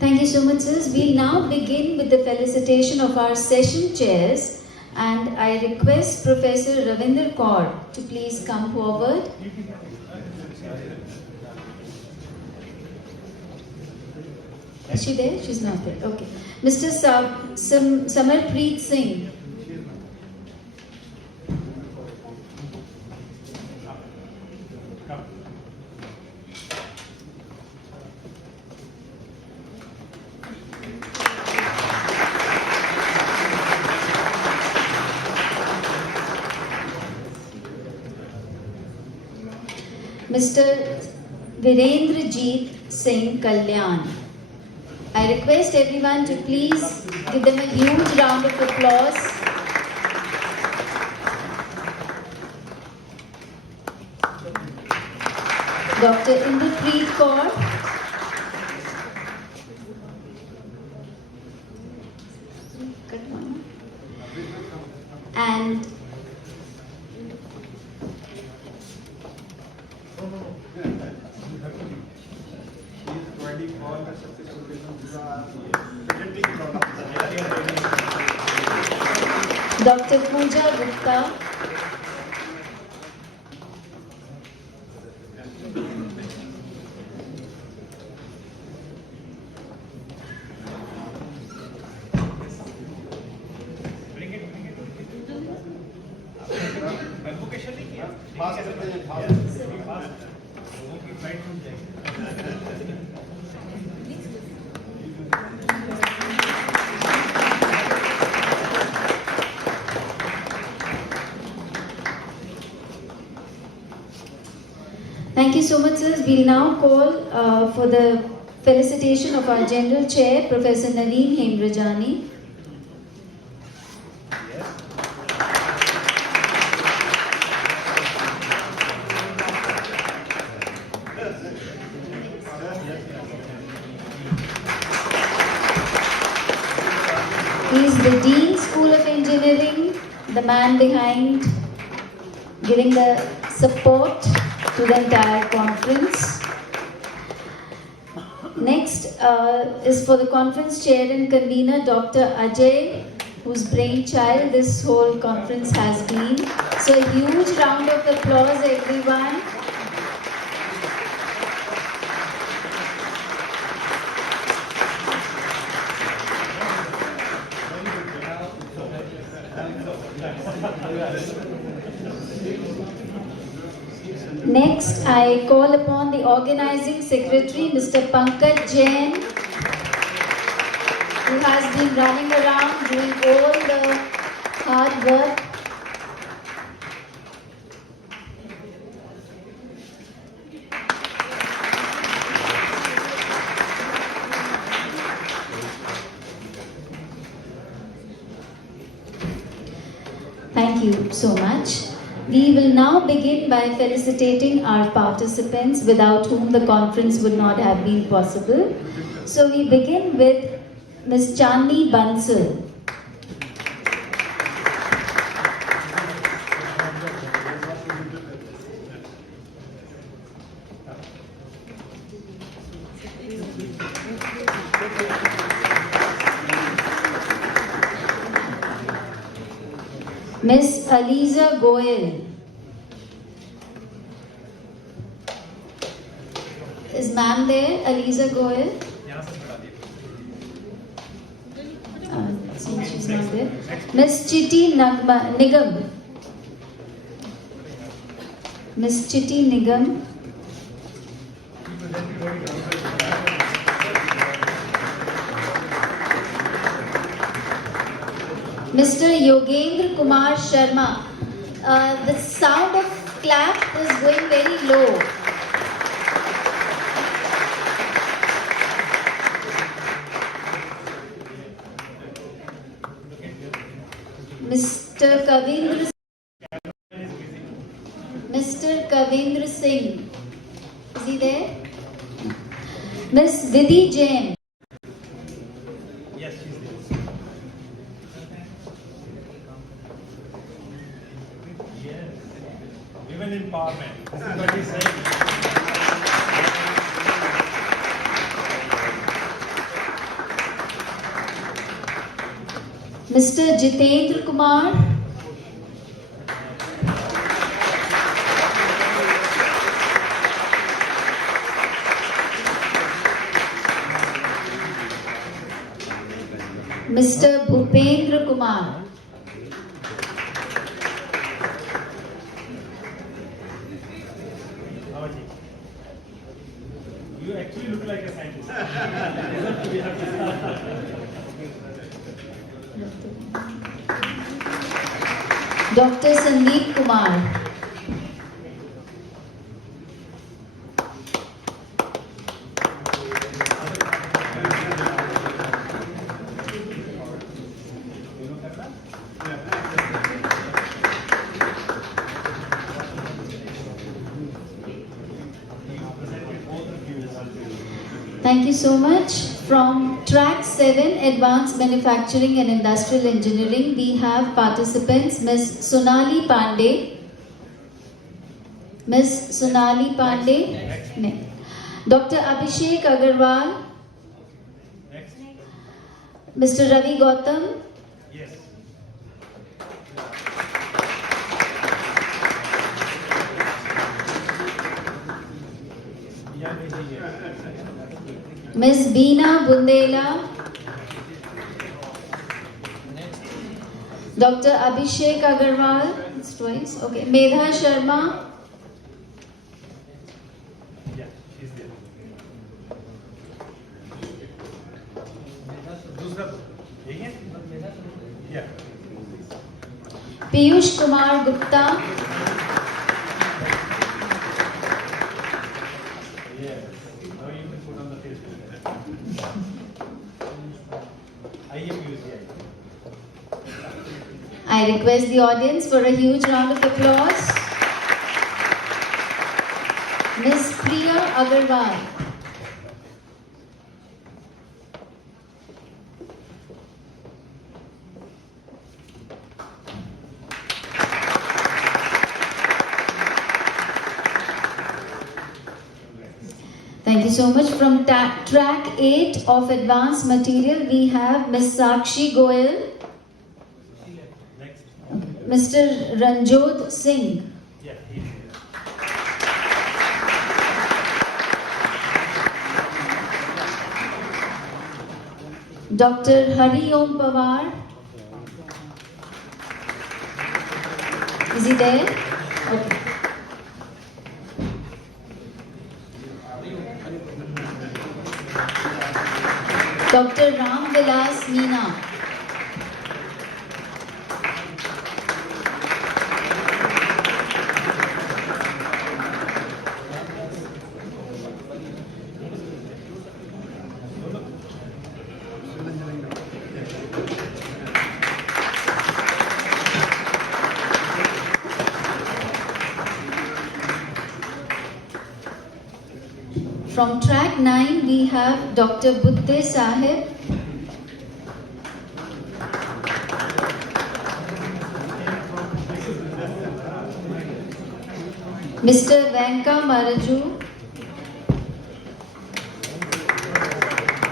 Thank you so much, sirs. We'll now begin with the felicitation of our session chairs, and I request Professor Ravinder Kaur to please come forward. Is she there? She's not there. Okay. Mr. Samarpreet Singh. Mr. Virendrajeet Singh Kalyan. I request everyone to please give them a huge round of applause. Dr. Inderpreet Kaur. And Dr. Pooja Gupta. Thank you so much, sirs. We'll now call for the felicitation of our General Chair, Professor Naveen Hemrajani. man behind giving the support to the entire conference. Next is for the conference chair and convener, Dr. Ajay, whose brainchild this whole conference has been. So a huge round of applause, everyone. Next, I call upon the organizing secretary, Mr. Pankaj Jain, who has been running around doing all the hard work. Thank you so much. We will now begin by felicitating our participants without whom the conference would not have been possible. So we begin with Ms. Chandni Bansal. Miss Aliza Goel. Is ma'am there? Aliza Goel? Since she's not there. Miss Chitty Nigam. Miss Chitty Nigam. Mr. Yogendra Kumar Sharma. The sound of clap is going very low. Mr. Kavindra Singh. Is he there? Miss Vidhi Jain. Yes, she's there. Yes. Women empowerment. This is what he said. Mr. Jitendra Kumar. Mr. Bhupendra Kumar. You actually look like a scientist. Dr. Sandeep Kumar. Thank you so much. From track 7, Advanced Manufacturing and Industrial Engineering, we have participants Ms. Sonali Pandey. Ms. Sonali Pandey. Next. Dr. Abhishek Agarwal. Next. Mr. Ravi Gautam. Yes. Ms. Beena Bundela. Dr. Abhishek Agarwal. It's twice. Okay. Medha Sharma. Yeah, she's there. दूसरा यही है? Yeah. Piyush Kumar Gupta. Yes. Now you can put on the Facebook. AIAMMS. I request the audience for a huge round of applause. Ms. Priya Agarwal. Thank you so much. From track 8 of advanced material, we have Ms. Sakshi Goel, Mr. Ranjot Singh. Dr. Hari Om Pawar. Is he there? Okay. Dr. Ram Vilas Meena. From track 9, we have Dr. Buddhe Sahib. Mr. Venka Maraju.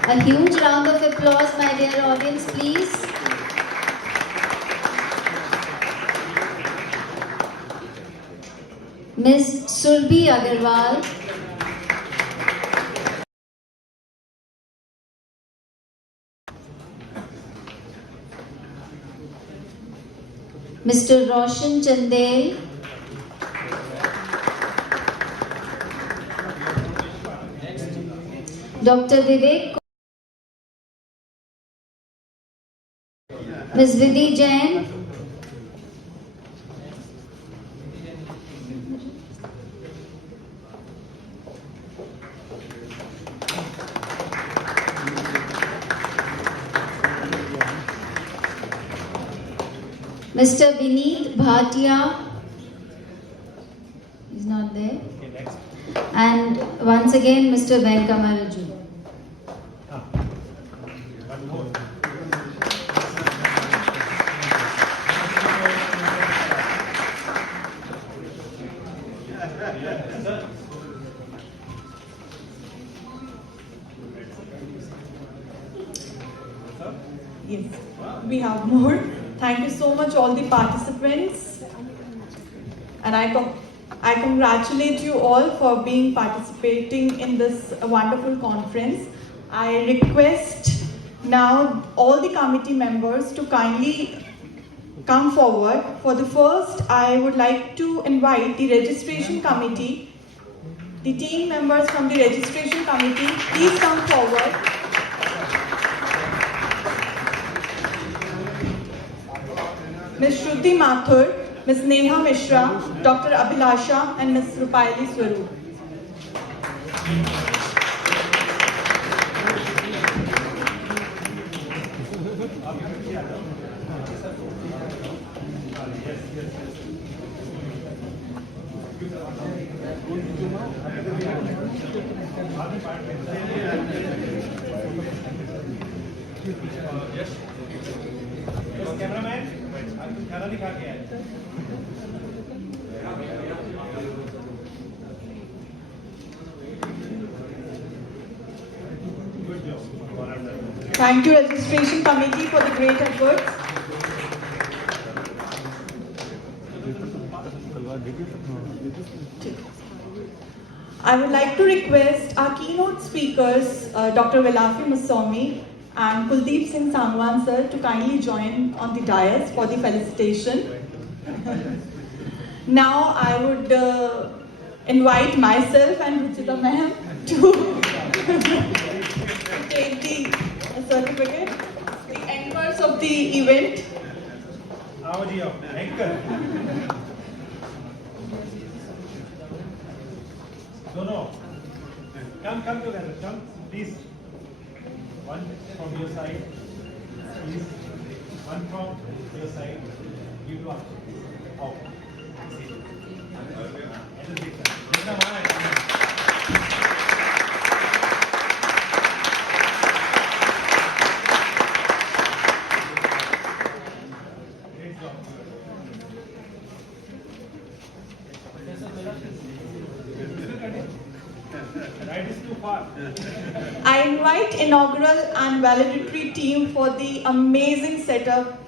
A huge round of applause, my dear audience, please. Ms. Surbhi Agarwal. Mr. Roshan Chandel. Dr. Vivek. Ms. Vidhi Jain. Mr. Vineet Bhatia. He's not there. And once again, Mr. Venka Maraju. Yes, we have more. Thank you so much, all the participants. And I congratulate you all for participating in this wonderful conference. I request now all the committee members to kindly come forward. For the first, I would like to invite the registration committee. The team members from the registration committee, please come forward. Ms. Shruti Mathur, Ms. Neha Mishra, Dr. Abhilasha, and Ms. Rupaili Swaroop. Thank you, registration committee, for the great efforts. I would like to request our keynote speakers, Dr. Velafi Musomi and Kuldeep Singh Sangwan sir, to kindly join on the dais for the felicitation. Now I would invite myself and Ruchita ma'am to take the certificate, the anchors of the event. No. Come together. Come, please. One from your side. Please. One from your side. You two are. Out. Right is too far. I invite inaugural and valedictory team for the amazing setup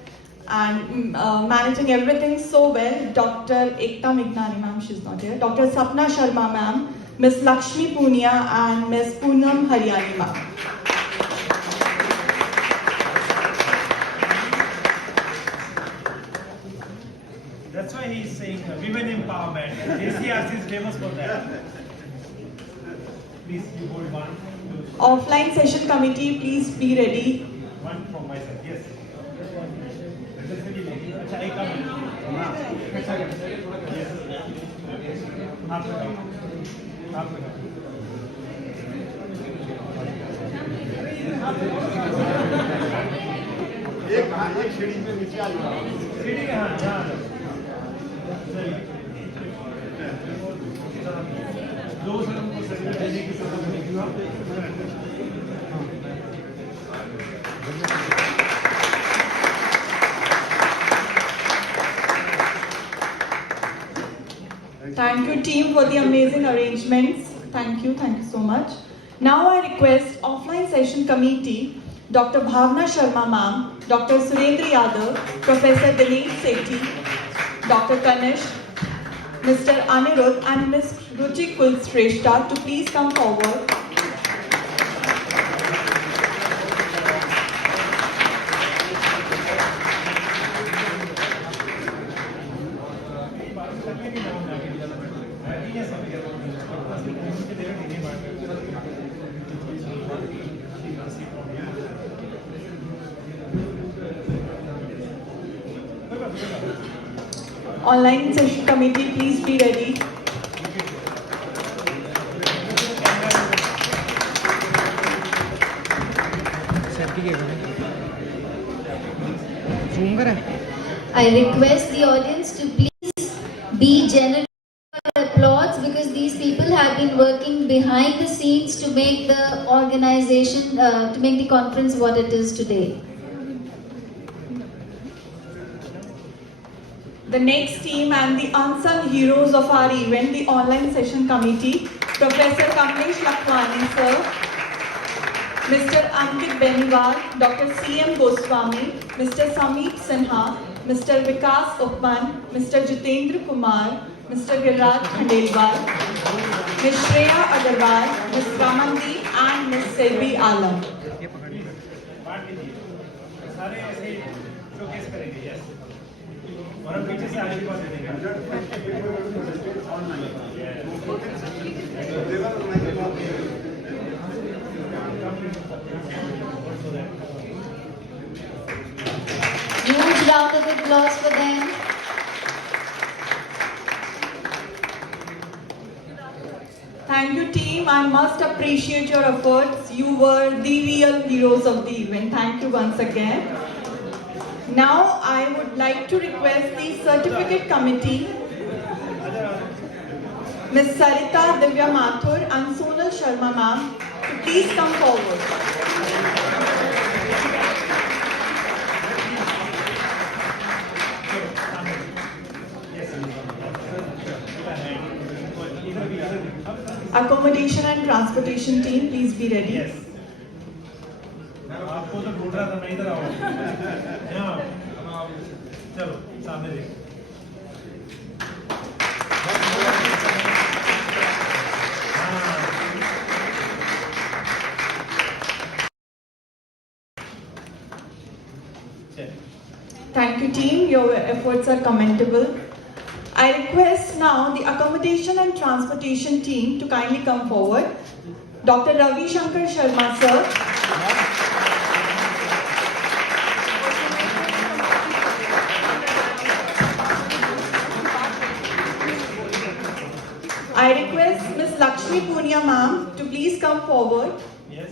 and managing everything so well. Dr. Ekta Mignani ma'am, she's not here. Dr. Sapna Sharma ma'am, Miss Lakshmi Punia and Miss Poonam Haryani ma'am. That's why he's saying women empowerment. JCRC is famous for that. Please, you hold one, two, Offline session committee, please be ready. one from my side. Yes. अच्छा, एक काम है। हाँ। Yes. हाथ लगाओ। हाथ लगाओ। एक सीढ़ी पे नीचे आ जाओ। सीढ़ी के हाँ, हाँ। चलिए। दो सदन को सेक्रेटरी देने की जरूरत नहीं। Thank you team for the amazing arrangements. Thank you so much. Now I request offline session committee, Dr. Bhavna Sharma ma'am, Dr. Surendra Yadav, Professor Dilip Sethi, Dr. Kanish, Mr. Anirudh and Ms. Ruchi Kulshrestha to please come forward. Online session committee, please be ready. I request the audience to please be generous with applause because these people have been working behind the scenes to make the organization, to make the conference what it is today. The next team and the unsung heroes of our event, the online session committee, Professor Kamlesh Lakhwani sir, Mr. Ankit Beniwal, Dr. C.M. Goswami, Mr. Sameet Sinha, Mr. Vikas Upman, Mr. Jitendra Kumar, Mr. Giraj Khandelwal, Ms. Shreya Agarwal, Ms. Ramandeep and Ms. Selvi Alam. सारे ऐसे showcase करेंगे, yes. और हम पीछे से आगे की बात Huge round of applause for them. Thank you team, I must appreciate your efforts. You were the real heroes of the event. Thank you once again. Now I would like to request the certificate committee, Ms. Sarita Divya Mathur and Sonal Sharma ma'am to please come forward. Accommodation and transportation team, please be ready. Yes. आपको तो ढूंढ रहा था, मैं इधर आओ। यहाँ, चलो सामने देखो। Thank you team, your efforts are commendable. I request now the accommodation and transportation team to kindly come forward. Dr. Ravi Shankar Sharma sir. I request Ms. Lakshmi Punia ma'am to please come forward. Yes.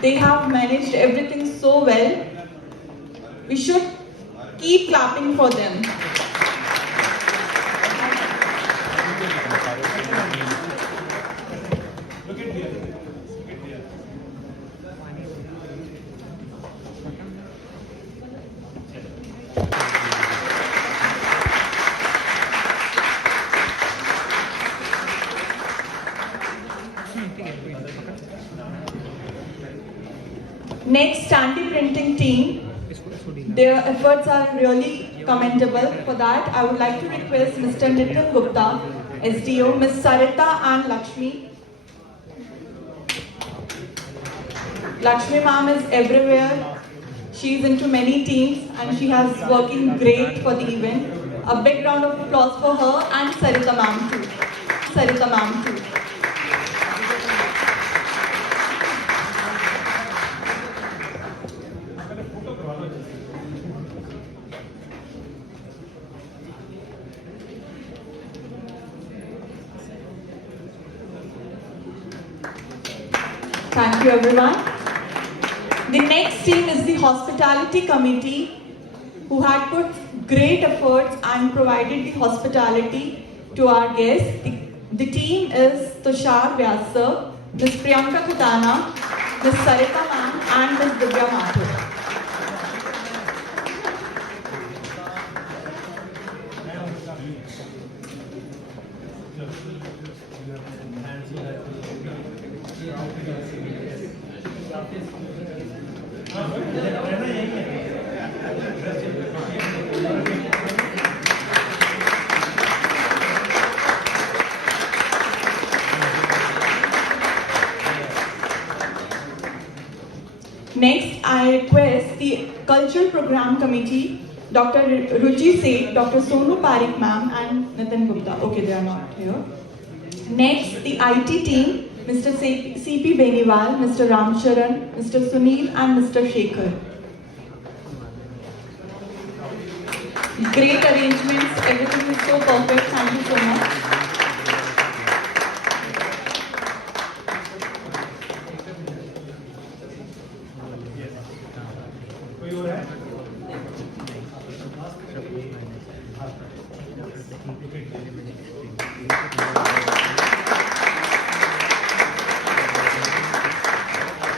They have managed everything so well. We should keep clapping for them. Look at here. Look at here. Next, anti-printing team. Their efforts are really commendable. For that, I would like to request Mr. Nitin Gupta, SDO, Ms. Sarita and Lakshmi. Lakshmi ma'am is everywhere. She is into many teams and she has working great for the event. A big round of applause for her and Sarita ma'am too. Sarita ma'am too. Thank you everyone. The next team is the hospitality committee who had put great efforts and provided the hospitality to our guests. The team is Tushar Vyasa, Ms. Priyanka Khutana, Ms. Sarita ma'am and Ms. Divya Mathur. Next, I request the Cultural Program Committee, Dr. Ruchi Seth, Dr. Sonu Parikh ma'am and Nitin Gupta. Okay, they are not here. Next, the IT team, Mr. C.P. Beniwal, Mr. Ramcharan, Mr. Sunil and Mr. Shekhar. Great arrangements, everything is so perfect. Thank you so much.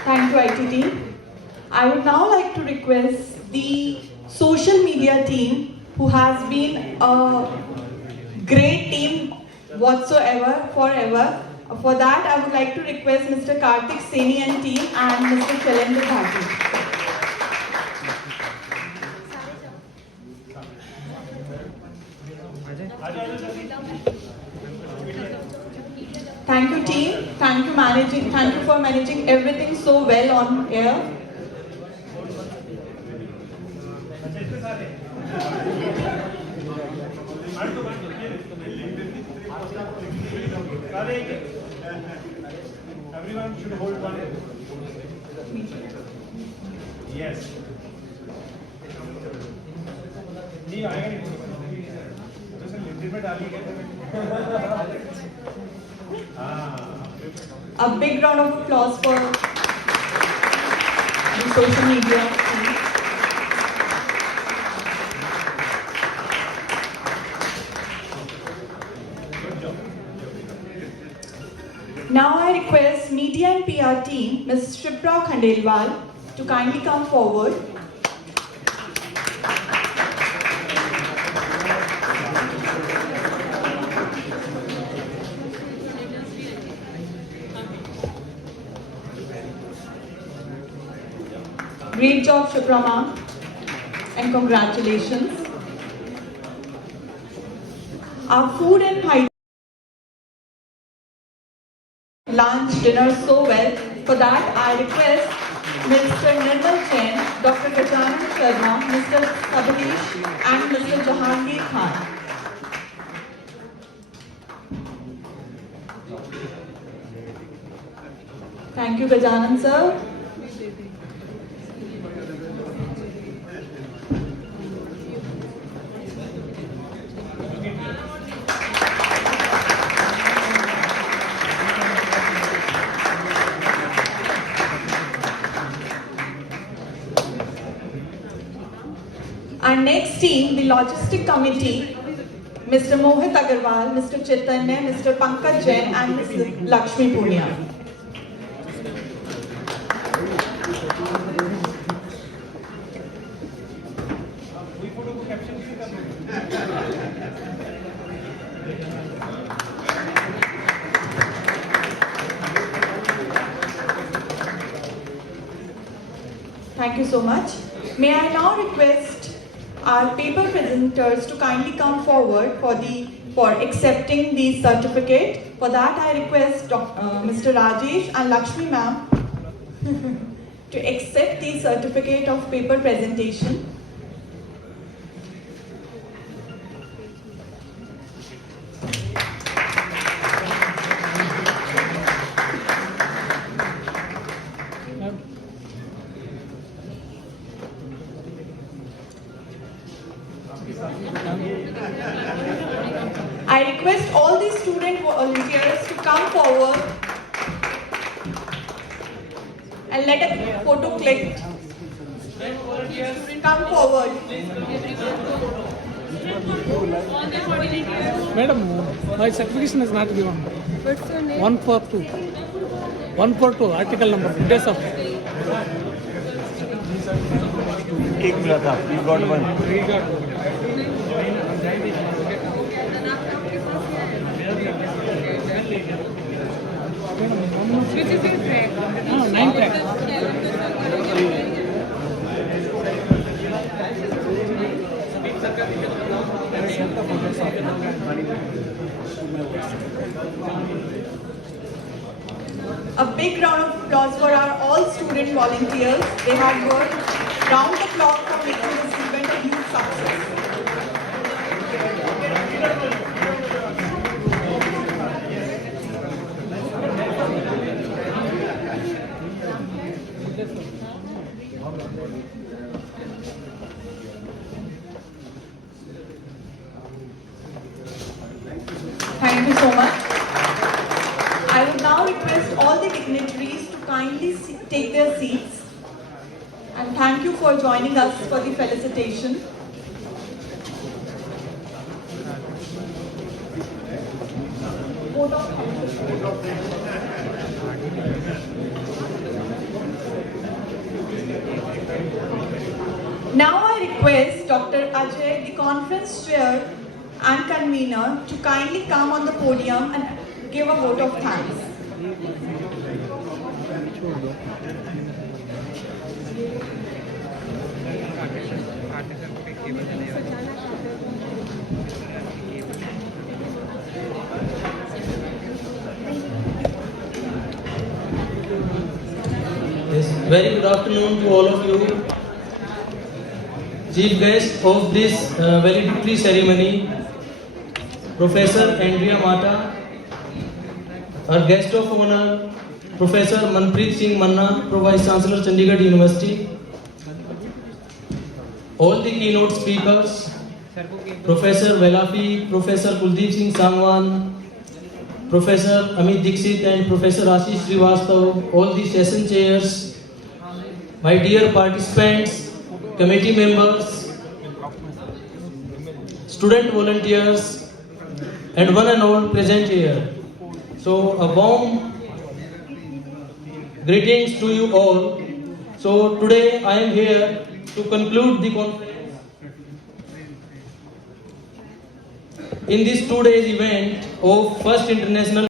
Thank you, IT team. I would now like to request the social media team, who has been a great team whatsoever, forever. For that, I would like to request Mr. Karthik Seni and team and Mr. Shailendra Bhati. Thank you team, thank you for managing everything so well on air. Everyone should hold one. Yes. A big round of applause for the social media team. Now I request media and PR team, Ms. Shipra Khandelwal, to kindly come forward. Great job, Shipra ma'am, and congratulations. Our food and hygiene lunch, dinner so well. For that, I request Mr. Nirmal Jain, Dr. Gajanan Sharma, Mr. Sabanish and Mr. Jahangir Khan. Thank you, Gajanan sir. Our next team, the logistic committee, Mr. Mohit Agarwal, Mr. Chaitanya, Mr. Pankaj Jain and Ms. Lakshmi Punia. so much. May I now request our paper presenters to kindly come forward for accepting the certificate. For that, I request Mr. Rajesh and Lakshmi ma'am to accept the certificate of paper presentation. I request all the student volunteers to come forward and let a photo click. Come forward. Madam, my certification is not given. What's your name? 142. 142, article number, days of. एक मिला था, you got one. We got one. Which is your track? 9 track. A big round of applause for our all student volunteers. They have worked round the clock for making this event a huge success. Thank you so much. I would now request all the dignitaries to kindly take their seats. And thank you for joining us for the felicitation. Now I request Dr. Ajay, the conference chair and convener, to kindly come on the podium and give a vote of thanks. Yes, very good afternoon to all of you. Chief guest of this valedictory ceremony, Professor Andrea Mata. Our guest of honor, Professor Manpreet Singh Manna, Vice Chancellor, Chandigarh University. All the keynote speakers, Professor Velafi, Professor Kuldeep Singh Sangwan, Professor Amit Dixit and Professor Ashish Srivastav, all the session chairs, my dear participants, committee members, student volunteers, and one and all present here. So a warm greetings to you all. So today I am here to conclude the conference. In this 2 days event of First International